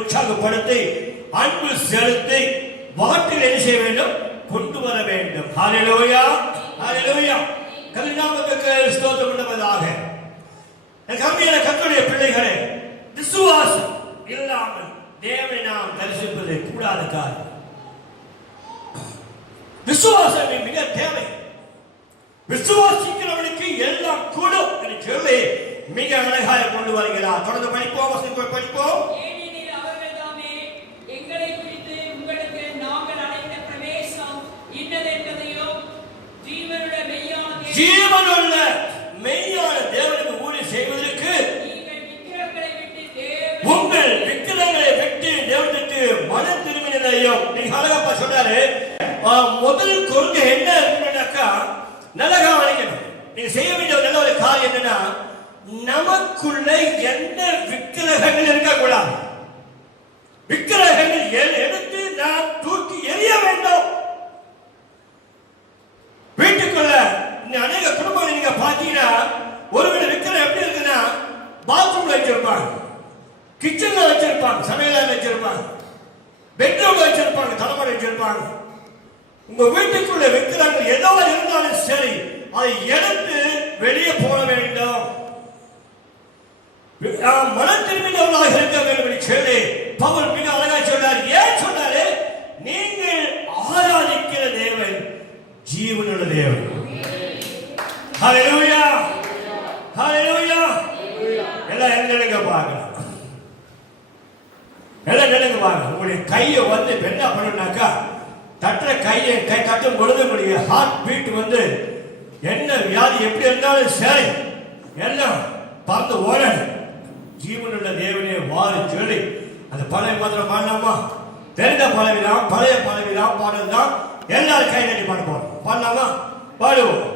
உற்சாகப்படுத்தி அன்பு செலுத்தி வாட்டில் என்ன செய்ய வேண்டும்? கொண்டு வர வேண்டும். ஹல்லேலூயா, ஹல்லேலூயா. கர்த்தருக்கு ஸ்தோத்திரம் உண்டாவதாக. கர்த்தருடைய கர்த்தருடைய பிள்ளைகளே, விசுவாசம் இல்லாமல் தேவனை நாம் தரிசிப்பது கூடாத காரியம். விசுவாசம் மிக தேவை. விசுவாசிக்கிறவனுக்கு எல்லாம் கூடும் என்று சொல்லி மிக அழகாக கொண்டு வருகிறார். தொடர்ந்து படிப்போம், படிப்போம். ஜீவனுள்ள மெய்யான தேவனுக்கு ஊழியம் செய்வதற்கு உங்கள் விக்கிரகங்களை விட்டு தேவனுக்கு மனம் திரும்பினதையும் நீங்க அழகா சொல்றாரு. முதல் கொள்கை என்ன இருக்குன்னாக்கா, நல்ல கவனிக்கணும். நீங்க செய்ய வேண்டிய நல்ல ஒரு காரியம் என்னன்னா, நமக்குள்ள எந்த விக்கிரகங்கள் இருக்கக்கூடாது. விக்கிரகங்கள் எடுத்து நாம் தூக்கி எறிய வேண்டும். வீட்டுக்குள்ள அநேக குடும்பங்கள் நீங்க பாத்தீங்கன்னா ஒருவேளை விக்கிரகம் எப்படி இருக்குன்னா, பாத்ரூம்ல வச்சிருப்பாங்க, கிச்சன்ல வச்சிருப்பாங்க, சமையல வச்சிருப்பாங்க, பெட்ரூம்ல வச்சிருப்பாங்க, தலைமுறை வச்சிருப்பாங்க. உங்க வீட்டுக்குள்ள விக்கிரகங்கள் ஏதோ இருந்தாலும் சரி, அதை எடுத்து வெளியே போட வேண்டும். மன திரும்பினவர்களாக இருக்க வேண்டும் என்று சொல்லி பவுல் மிக அழகாக சொன்னார். ஏன் சொன்னாரு? நீங்கள் ஆராதிக்கிற தேவன் ஜீவனுள்ள தேவன். ஹல்லேலூயா, ஹல்லேலூயா. எல்லாம் எங்க பார்க்கலாம், எல்லாம் நினைங்க பாருங்க. உங்களுடைய கையை வந்து என்ன பண்ணணும்னாக்கா, தட்டுற கையை கட்டும் பொழுது உங்களுடைய ஹார்ட் பீட் வந்து என்ன வியாதி எப்படி இருந்தாலும் சரி எல்லாம் பார்த்து ஓடணும். ஜீவனுள்ள தேவனே வாரு சொல்லி அந்த பழைய மாத்திரம் பாடலாமா? தெரிந்த பழவிலாம் பழைய பழவிலாம் பாடலாம். எல்லாரும் கை நடி பாட போறோம். பாடலாமா? பாடுவோம்.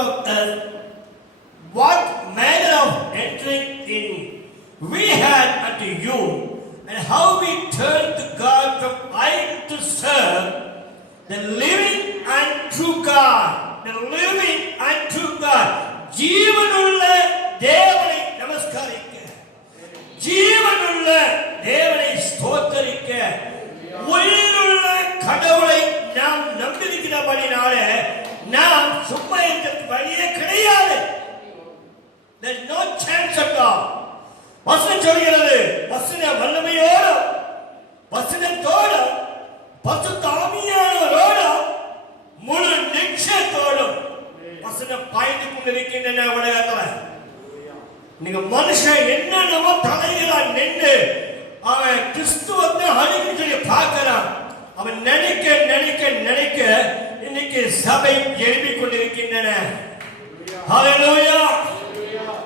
of us what manner of entering in we had unto you, and how we turned to God from idol to serve the living and true God. The living and true God. ஜீவனுள்ள தேவனை நமஸ்காரிக்க, ஜீவனுள்ள தேவனை ஸ்தோத்தரிக்க, உயிருள்ள கடவுளை நாம் நம்பியிருக்கிறபடினாலே நாம் சும்மா இருக்கிறதுக்கு வழியே கிடையாது. There is no chance at all. வசனம் சொல்கிறது, வசன வல்லமையோடு, வசனத்தோடு, பரிசுத்த ஆவியானவரோடு, முழு நிச்சயத்தோடும் வசனம் பாய்ந்து கொண்டிருக்கின்றன உலகத்தில். நீங்க மனுஷன் என்னென்னவோ தலைகளா நின்று அவன் கிறிஸ்துவத்தை அழிவு சொல்லி பார்க்கிறான். அவன் நினைக்க நினைக்க நினைக்க இன்னைக்கு சபை எழுப்பிக் கொண்டிருக்கின்றன. ஹல்லேலூயா.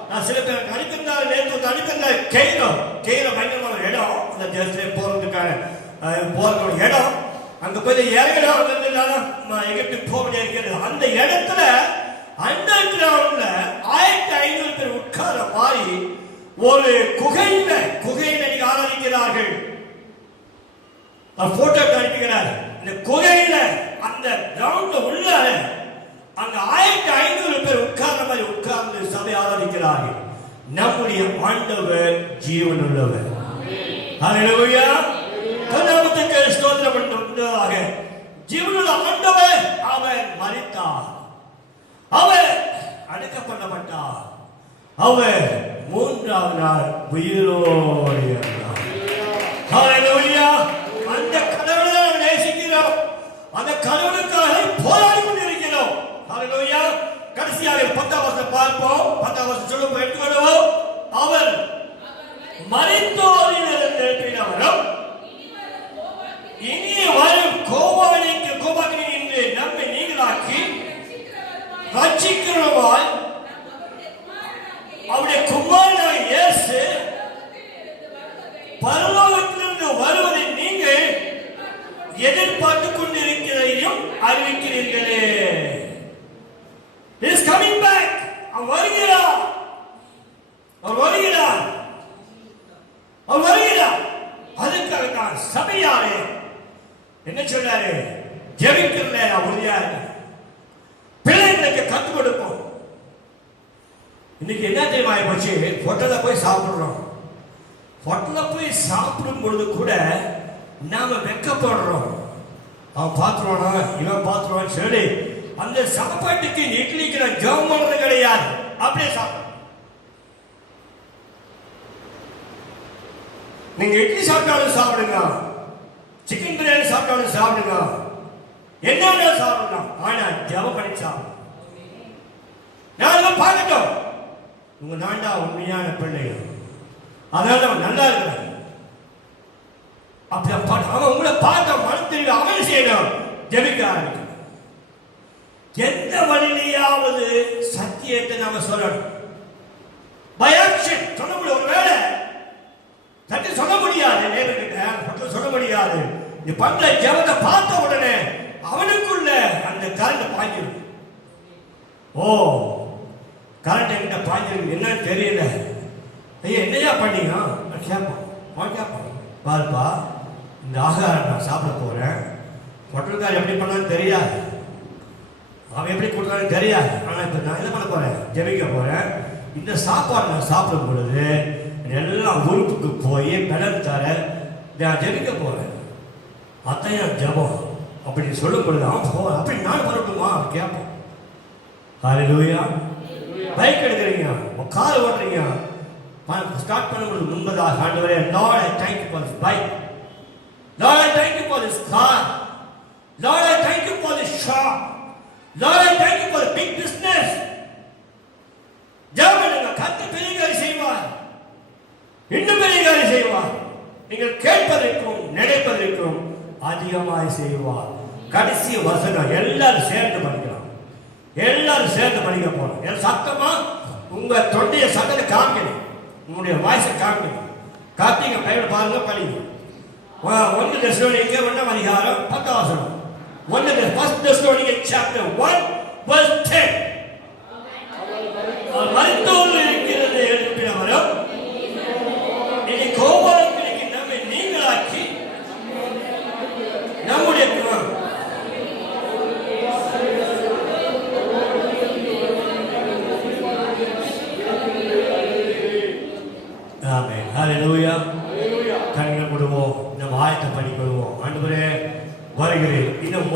நான் சில பேர் அனுப்பியிருந்தால் நேற்று அனுப்பியிருந்தால் கெய்ரோ பயங்கரமான இடம், அந்த தேசத்திலே போறதுக்கான போற இடம். அங்க போய் இறங்கணும் எகிப்துக்கு போக இருக்கிறது. அந்த இடத்துல அண்டர் கிரவுண்ட்ல 1500 பேர் உட்கார மாதிரி ஒரு குகையில நீங்க ஆராதிக்கிறார்கள். போட்டோ அனுப்புகிறார். இந்த குகையில அந்த கிரவுண்ட்ல உள்ள அங்க 1500 பேர் உட்கார்ந்த மாதிரி உட்கார்ந்து சபை ஆராதிக்கிறார்கள். நம்முடைய ஆண்டவர் ஜீவனுள்ளவர். ஹல்லேலூயா. கர்த்தருக்கு ஸ்தோத்திரம் பண்ணுவதாக. ஜீவனுள்ள ஆண்டவர் அவர் மரித்தார், அவர் அடக்கப்படப்பட்டார், அவர் மூன்றாவது நாள் உயிரோடு இருந்தார். ஹல்லேலூயா. அந்த கடவுளை நாம் நேசிக்கிறோம், அந்த கடவுளுக்காக போராடி கொண்டிருக்கிறோம். ஹல்லேலூயா. கடைசியாக 10ஆம் வசனம் பார்ப்போம். 10ஆம் வசனம் சொல்லுவோம், எடுத்துக்கொள்வோம். அவர் மரித்தோரிலிருந்து எழுப்பினவரும் இனி வரும் கோபாக்கினை நின்று நம்மை நீங்களாக்கி ரட்சிக்கிறவாய் அவருடைய குமாரனாகிய இயேசு பரலோகத்திலிருந்து வருவதை நீங்கள் எதிர்பார்த்துக் கொண்டிருக்கிறதையும் அறிவிக்கிறீர்களே. He is coming back. அவர் வருகிறார், அவர் வருகிறார், அவர் வருகிறார். அதுக்காக தான் சபையாரே என்ன சொல்றாரு? ஜெபிக்கிறதுல நான் உறுதியா இருக்கேன். பிள்ளைங்களுக்கு கற்றுக் கொடுப்போம். இன்னைக்கு என்ன தெரியுமா போச்சு? ஹோட்டல்ல போய் சாப்பிடுறோம். ஹோட்டல்ல போய் சாப்பிடும் பொழுது கூட நாம வெக்கப்படுறோம். அவன் பாத்துருவானா, இவன் பாத்துருவான்னு சொல்லி அந்த சாப்பாட்டுக்கு இட்லிக்கு நான் ஜெபம் பண்றது கிடையாது. அப்படியே சாப்பிடும். நீங்க இட்லி சாப்பிட்டாலும் சாப்பிடுங்க, சிக்கன் பிரியாணி சாப்பிட்டாலும் சாப்பிடுங்க, என்ன சாப்பிடலாம். ஆனா ஜெபம் பண்ணி சாப்பிடும். நான் பார்க்கட்டும், உங்க நான்டா உண்மையான பிள்ளைகள், அதனால அவன் நல்லா இருக்கிறான். அப்படி அவன் உங்களை பார்த்த மனம் தெரிவி அவன் செய்யணும், ஜெபிக்க ஆரம்பிக்கணும். எந்த வழியிலேயாவது சத்தியத்தை நாம சொல்லணும். பை ஆக்ஷன் சொல்ல முடியும். ஒரு வேலை சத்தி சொல்ல முடியாது, நேர்கிட்ட சொல்ல முடியாது. நீ பண்ற ஜெபத்தை பார்த்த உடனே அவனுக்குள்ள அந்த கரண்ட் பாய்ஞ்சிடும். ஓ, கரண்ட் என்கிட்ட பாய்ஞ்சிருக்கு, என்னன்னு தெரியல. ஐயா என்னையா பண்ணீங்க கேட்போம். பாருப்பா, இந்த ஆகாரம் நான் சாப்பிட போறேன். ஹோட்டல்கார் எப்படி பண்ணான்னு தெரியாது, அவன் எப்படி கொடுத்தாலும் தெரியாது. ஆனா இப்ப நான் என்ன பண்ண போறேன்? ஜெபிக்க போறேன். இந்த சாப்பாடு நான் சாப்பிடும் பொழுது எல்லாம் உறுப்புக்கு போய் பலன் தர நான் ஜெபிக்க போறேன். அத்தையும் ஜெபம் அப்படி சொல்லும் பொழுது அவன் போவான். அப்படி நான் வரட்டுமா கேட்போம். ஹல்லேலூயா. பைக் எடுக்கிறீங்க, கார் ஓட்டுறீங்க, ஸ்டார்ட் பண்ணும்போது முன்பதாக ஆண்டவரே, Lord I thank you for this bike, Lord I thank you for this car, Lord I thank you for this shop, Lord I thank you for the big business. ஜெபம் கர்த்தர் பெரிய காரியம் செய்வார், இன்னும் பெரிய காரியம் செய்வார். நீங்கள் கேட்பதற்கும் நினைப்பதற்கும் அதிகமாய் செய்வார். கடைசி வசனம் எல்லாரும் சேர்ந்து படிக்கலாம், எல்லாரும் சேர்ந்து படிக்க போறோம். சத்தமா உங்க தொண்டைய சத்தத்தை காமிக்கணும், உங்களுடைய வாய்ஸை காமிக்கணும். கார்த்திகை பைபிள் பாருங்க, படிங்க. 1 தெசலோனிக்கே 1ஆம் அதிகாரம் 10ஆம் வசனம். 1 Thessalonians chapter 1 verse 10.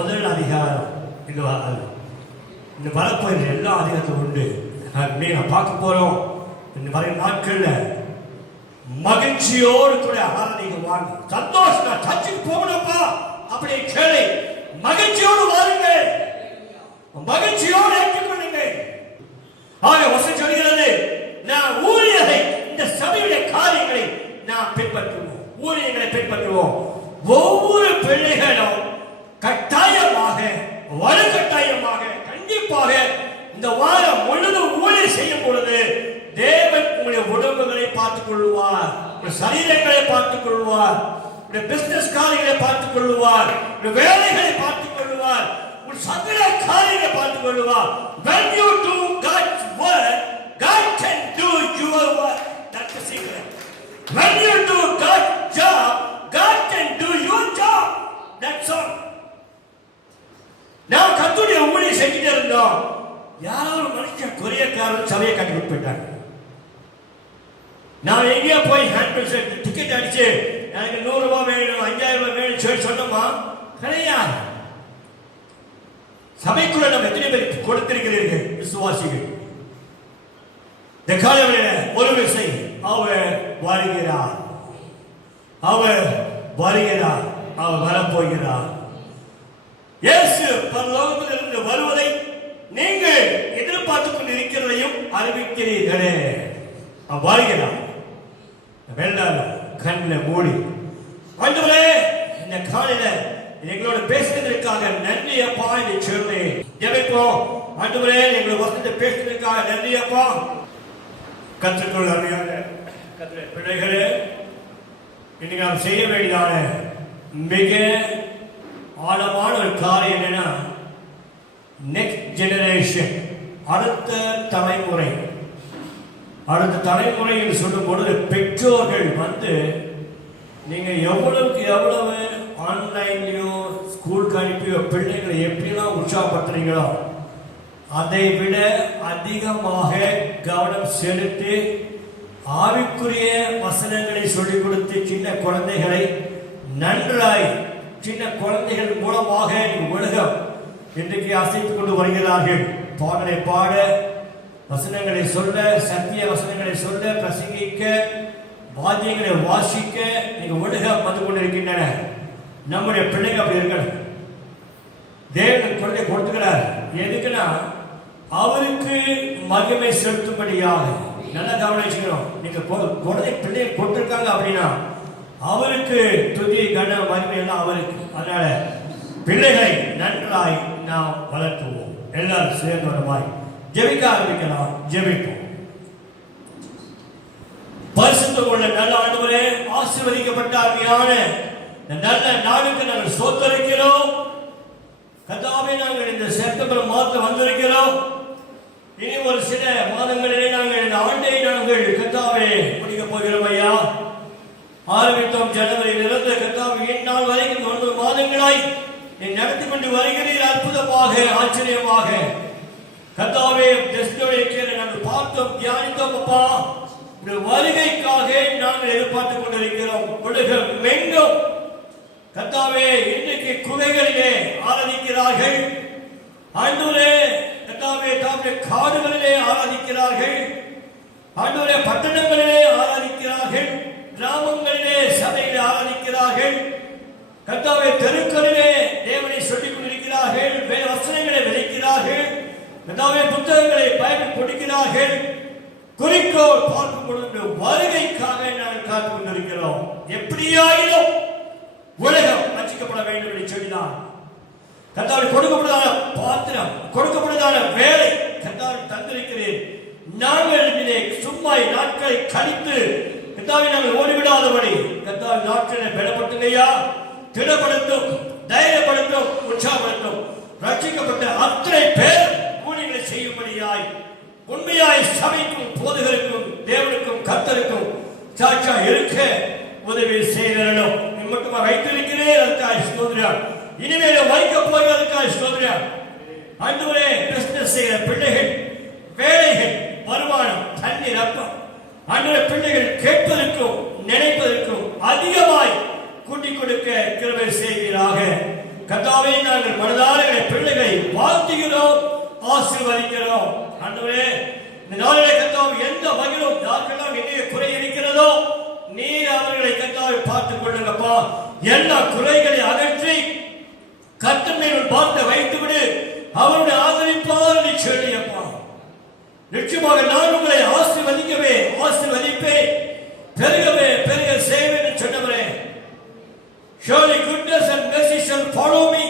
முதல் அதிகாரம் இந்த வரப்போகிற எல்லா அதிகாரத்தையும் உண்டு. நான் பார்க்க போறோம். இந்த வர நாட்கள்ல மகிழ்ச்சியோடு கூட ஆராதனைக்கு வாங்க. சந்தோஷம், சர்ச்சுக்கு போகணும்ப்பா அப்படி கேளு. மகிழ்ச்சியோடு வாருங்கள், மகிழ்ச்சியோடு ஏற்றுக்கொள்ளுங்கள். ஆக வசனம் சொல்கிறது, நான் ஊழியரை இந்த சபையுடைய காரியங்களை நாம் பின்பற்றுவோம், ஊழியர்களை பின்பற்றுவோம். ஒவ்வொரு பிள்ளைகளும் கட்டாயமாக, வலுக்கட்டாயமாக, கண்டிப்பாக இந்த வாரம் முழுதும் ஊழியர் செய்யும் பொழுது தேவன் உங்களுடைய உடம்புகளை பார்த்துக் கொள்வார், உங்களுடைய சரீரங்களை பார்த்துக் கொள்வார், உங்களுடைய பிசினஸ் காரியங்களை பார்த்துக் கொள்வார், உங்களுடைய வேலைகளை பார்த்துக் கொள்வார், உங்கள் சகல காரியங்களை பார்த்துக் கொள்வார். When you do God's work, God can do your work. That's the secret. When you do God's job, God can do your job. That's all. நான் கர்த்தருடைய ஊழியம் செஞ்சுட்டே இருந்தோம். யாரோ ஒரு மனுஷன் கொரியக்காரர் சபையை கட்டி போயிட்டாங்க. நான் எங்கேயோ போய் ஹேண்ட் டிக்கெட் அடிச்சு எனக்கு 100 ரூபாய் வேணும், 5000 ரூபாய் வேணும் சொல்லி சொன்னோமா? கிடையாது. சபைக்குள்ள நம்ம எத்தனை பேர் கொடுத்திருக்கிறீர்கள் விசுவாசிகள்? இந்த காலையில் ஒரு விசை அவர் வருகிறார், அவர் வருகிறார், அவர் வரப்போகிறார். இயேசு பரலோகத்திலிருந்து வருவதை நீங்கள் எதிர்பார்த்துக் கொண்டிருக்கிறதையும் அறிவிக்கிறீர்களே. அவர் வருகிறார். எல்லாரும் கண்ணில் மூடி, ஆண்டவரே இந்த காலையில எங்களோட பேசுறதற்காக நன்றி அப்பா என்று சொல்லி ஜெபிப்போம். ஆண்டவரே எங்களோட வசனத்தை பேசுறதற்காக நன்றி அப்பா. கற்றுக்கொள்ள கர்த்தருடைய பிள்ளைகளே, இன்னைக்கு நாம் செய்ய வேண்டியதான மிக ஆழமான ஒரு காரியம் என்னன்னா, நெக்ஸ்ட் ஜெனரேஷன், அடுத்த தலைமுறை. அடுத்த தலைமுறை என்று சொல்லும் பொழுது பெற்றோர்கள் வந்து நீங்க எவ்வளவுக்கு எவ்வளவு ஆன்லைன்லயோ ஸ்கூலுக்கு அனுப்பியோ பிள்ளைகளை எப்படிலாம் உற்சாகப்படுத்துறீங்களோ அதை விட அதிகமாக கவனம் செலுத்தி ஆவிக்குரிய வசனங்களை சொல்லிக் கொடுத்து சின்ன குழந்தைகளை நன்றாய், சின்ன குழந்தைகள் மூலமாக உலகம் இன்றைக்கு அசைத்துக் கொண்டு வருகிறார்கள். பாடலை பாட, வசனங்களை சொல்ல, சத்திய வசனங்களை சொல்ல, பிரசங்கிக்க, வாத்தியங்களை வாசிக்க நீங்க உலகம் வந்து கொண்டிருக்கின்றன. நம்முடைய பிள்ளைங்க அப்படி இருக்கணும். தேவன் குழந்தை கொடுத்துக்கிறார். எதுக்குன்னா அவருக்கு மகிமை செலுத்தும்படியாக. நல்லா கவனிச்சுக்கணும். நீங்க குழந்தை பிள்ளையை கொடுத்திருக்காங்க அப்படின்னா அவருக்கு துதி கன மகிமை எல்லாம் அவருக்கு. அதனால பிள்ளைகளை நன்றாய் நாம் வளர்த்துவோம். எல்லாரும் சேர்ந்தோமாய் ஜெபிக்க ஆரம்பிக்கலாம். ஜெபிப்போம். பரிசுத்தம் உள்ள நல்ல ஆண்டவரே, ஆசீர்வதிக்கப்பட்ட அருமையான நல்ல நாளுக்கு நாங்கள் சோத்தரிக்கிறோம். கர்த்தாவே, நாங்கள் இந்த செப்டம்பர் மாதம் வந்திருக்கிறோம். இனி ஒரு சில மாதங்களிலே நாங்கள் இந்த ஆண்டை நாங்கள் கர்த்தாவே முடிக்க போகிறோம் ஐயா. ஆரம்பித்தோம் ஜனவரியிலிருந்து கர்த்தாவே இந்நாள் வரைக்கும் 9 மாதங்களாய் நீ நடத்தி கொண்டு வருகிறீர். அற்புதமாக, ஆச்சரியமாக கர்த்தாவே நாங்கள் பார்த்தோம், தியானித்தோம் அப்பா. இந்த வருகைக்காக நாங்கள் எதிர்பார்த்துக் கொண்டிருக்கிறோம். உலகம் மெங்கும் கர்த்தாவே இன்றைக்கு குகைகளிலே ஆராதிக்கிறார்கள். ஆண்டவரே கர்த்தாவே, தாமே காடுகளிலே ஆராதிக்கிறார்கள். ஆண்டவரே பட்டணங்களிலே ஆராதிக்கிறார்கள். கிராமங்களிலே சபையிலே ஆராதிக்கிறார்கள். கர்த்தாவே தெருக்களிலே தேவனை சொல்லிக் கொண்டிருக்கிறார்கள். வசனங்களை விதைக்கிறார்கள். கர்த்தாவே புத்தகங்களை பைபிள் கொடுக்கிறார்கள். குறிக்கோள் பார்க்கும் பொழுது வருகைக்காக நாங்கள் காத்துக் கொண்டிருக்கிறோம். எப்படியாயிலும் உலகம் ரட்சிக்கப்பட வேண்டும் என்று சொல்லினார். கர்த்தாவே கொடுக்கப்பட்டதான பாத்திரம், கொடுக்கப்பட்டதான வேலை கர்த்தாவே தந்திருக்கிறேன். நாங்கள் இதிலே சும்மா நாட்களை கழித்து கர்த்தாவே நாங்கள் ஓடிவிடாதபடி கர்த்தாவே நாட்களை பலப்படுத்துங்கய்யா. திடப்படுத்தும், தைரியப்படுத்தும், உற்சாகப்படுத்தும். ரட்சிக்கப்பட்ட அத்தனை பேர் ஊழியர்களை செய்யும்படியாய் உண்மையாய் சபைக்கும் போதகருக்கும் தேவனுக்கும் கர்த்தருக்கும் சாட்சியா இருக்க உதவி செய்தரணும். மட்டுமா வைத்திருக்கிறேன், அதுக்காக ஸ்தோத்திரம். இனிமேல் வைக்க போய் அதுக்காக ஸ்தோத்திரம். ஆண்டவரே, பிசினஸ் செய்கிற பிள்ளைகள், வேலைகள், வருமானம், தண்ணீர், அப்பம், ஆண்டவரே பிள்ளைகள் கேட்பதற்கும் நினைப்பதற்கும் அதிகமாய் கூட்டிக் கொடுக்க கிருபை செய்வீராக. கர்த்தாவே கர்த்தாவே நாங்கள் மனதார பிள்ளைகளை வாழ்த்துகிறோம், ஆசீர்வதிக்கிறோம். ஆண்டவரே, இந்த நாளிலே கர்த்தாவே எந்த வகையிலும் யாருக்கெல்லாம் என்னைய குறை இருக்கிறதோ நீர் அவர்களை கர்த்தாவே பார்த்துக் கொள்ளுங்கப்பா. எல்லா குறைகளை அகற்றி கர்த்தர் மேல் பார்த்து வைத்துவிடு, அவருடைய ஆதரிப்பார் நீ சொல்லியப்பா. நிச்சயமாக நான் உங்களை ஆசீர்வதிக்கவே ஆசீர்வதிப்பேன், பெருகவே பெருக செய்வேன் என்று சொன்னவரே. Surely goodness and mercy shall follow me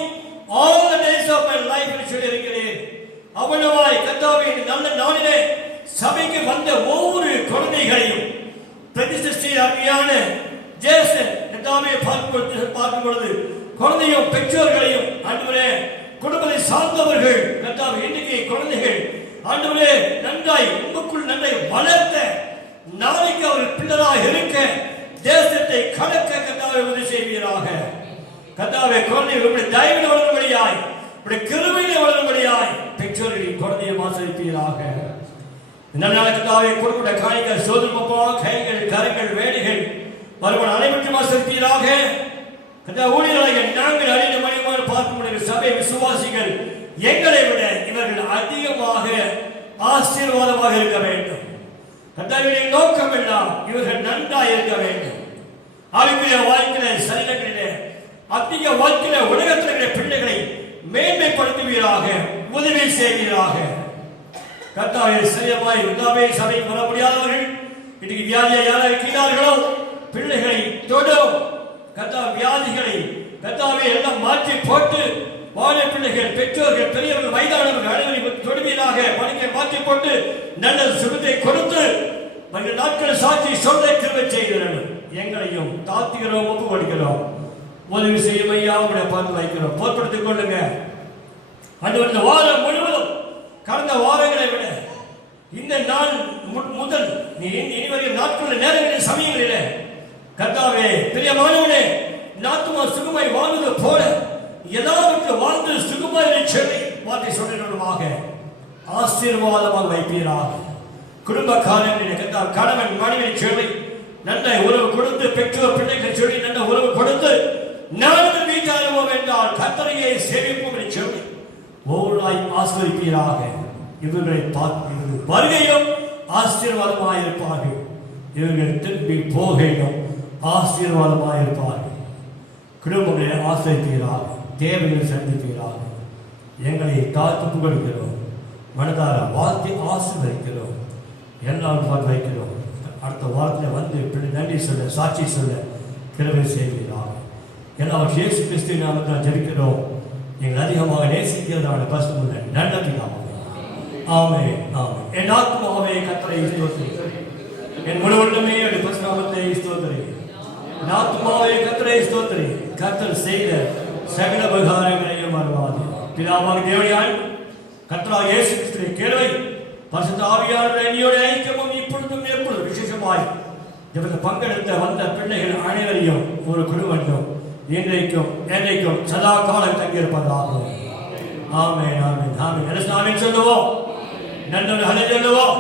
all the days of my life என்று சொல்லியிருக்கிறேன். அவனவாய் கர்த்தாவே நல்ல நாளிலே சபைக்கு வந்த ஒவ்வொரு குழந்தைகளையும் பிரதிஷ்டை அருமையான ஜேசன் கர்த்தாவே பார்க்கும் பொழுது குழந்தையும் பெற்றோர்களையும் ஆண்டவரே குடும்பத்தை சார்ந்தவர்கள் கர்த்தாவே இன்னைக்கு குழந்தைகள் ஆண்டவரே நன்றாய் உங்களுக்குள் நன்றாய் வளர்த்த நாளைக்கு அவர் பிள்ளைகளாக இருக்க தேசத்தை கடக்க கர்த்தாவே உதவி செய்வீராக. கர்த்தாவே குழந்தைகள் உங்களுடைய தயவில் வளரும்படியாய் உங்களுடைய கிருபையிலே வளரும்படியாய் பெற்றோர்களின் குழந்தையை ஆசீர்வதிப்பீராக. இந்த நாள் கர்த்தாவே கொடுக்கிற காணிகள் சோதரப்பா கைகள் கரங்கள் வேலைகள் வருமான அனைவற்றும் ஆசீர்வதிப்பீராக. கர்த்தாவே ஊழியர்களாகிய நாங்கள் அறிந்த மணிமான பார்க்க முடியும் சபை விசுவாசிகள் எங்களை விட இவர்கள் அதிகமாக ஆசீர்வாதமாக இருக்க வேண்டும். கர்த்தாவின் நோக்கம் எல்லாம் இவர்கள் நன்றாக இருக்க வேண்டும். ஆவிக்குரிய வாழ்க்கையில சரீரங்களிலே அதிக வாழ்க்கையில உலகத்தில் இருக்கிற பிள்ளைகளை மேன்மைப்படுத்துவீராக, உதவி செய்வீராக. கர்த்தாவே சரியமாய் கர்த்தாவே சபைக்கு வர முடியாதவர்கள் இன்னைக்கு வியாதியை யாராக இருக்கிறார்களோ பிள்ளைகளை தொடும் கர்த்தா வியாதிகளை கர்த்தாவே எல்லாம் மாற்றி போட்டு வாழ பிள்ளைகள் பெற்றோர்கள் பெரியவர்கள் வயதானவர்கள் அனைவரும் தொடுமையாக பணிக்கை மாற்றி போட்டு நல்ல சுகத்தை கொடுத்து நாட்கள் சாட்சி சொல்ல கிருபை செய்கிறோம். எங்களையும் தாத்துகிறோம், ஒப்பு கொடுக்கிறோம். உதவி செய்யும் ஐயா உங்களை பார்த்து வைக்கிறோம். பொறுப்படுத்திக் கொள்ளுங்க. அந்த வாரம் முழுவதும் கடந்த வாரங்களை விட இந்த நாள் முதல் இனிவரையும் நாட்களில் நேரங்களில் சமயங்களில் கர்த்தாவே பிரியமானவனே நாத்துமா சுகமாய் வாழ்வது போல எல்லாருக்கும் வாழ்ந்து சுகமாய் சொல்லி வார்த்தை சொல்லுமாக ஆசீர்வாதமாக வைப்பீராக. குடும்ப காரியங்களில் கணவன் மனைவி சொல்லி நல்ல உறவு கொடுத்து பெற்றோர் பிள்ளைகள் சொல்லி நல்ல உறவு கொடுத்து நாங்கள் வீட்டாருவோம் என்றால் கர்த்தரையை சேவிப்போம் என்று சொல்லி ஒவ்வொருநாய் ஆசீர்வதிப்பீராக. இவர்களை பார்த்து வருகையிலும் ஆசீர்வாதமாக இருப்பார்கள், இவர்கள் திரும்பி போகையிலும் ஆசீர்வாதமாக இருப்பார்கள். குடும்பங்களை ஆசீர்வதிப்பீராக, தேவைகள் சந்திப்பீராக. எங்களை காத்து புகழ்கிறோம், மனதார வாழ்த்தி ஆசீர்வதிக்கிறோம், எல்லாம் பார்த்து வைக்கிறோம். அடுத்த வாரத்தில் வந்து இப்படி நன்றி சொல்ல சாட்சி சொல்ல கிருபை செய்வீராக. எல்லாம் இயேசு கிறிஸ்துவின் நாமத்தில் ஜெபிக்கிறோம். எங்கள் அதிகமாக நேசிக்கிறதான பசுமுள்ள நல்லதுக்காக ஆமென் ஆமென். என் ஆத்மாவே கர்த்தரை ஸ்தோத்திரி, என் முழு உள்ளமே அவருடைய பரிசுநாமத்தை ஸ்தோத்திரி. என் ஆத்மாவே கர்த்தரை ஸ்தோத்திரி. கர்த்தர் செய்த சகல உபகாரங்களையும் மறவாதே. பிதாவாகிய தேவனுடைய அன்பு, கர்த்தராகிய இயேசு கிறிஸ்துவின் கிருபை, பரிசுத்த ஆவியானவருடைய அன்பியோட ஐக்கியமும் இப்பொழுதும் எப்பொழுதும் விசேஷமாய் இவர்கள் பங்கெடுத்த வந்த பிள்ளைகள் அனைவரையும் ஒரு குடும்பம் இன்றைக்கும் என்றைக்கும் சதா காலம் தங்கியிருப்பதாக. ஆமென் ஆமென் ஆமென். ஆமென் சொல்லுவோம், நன்றி சொல்லுவோம்.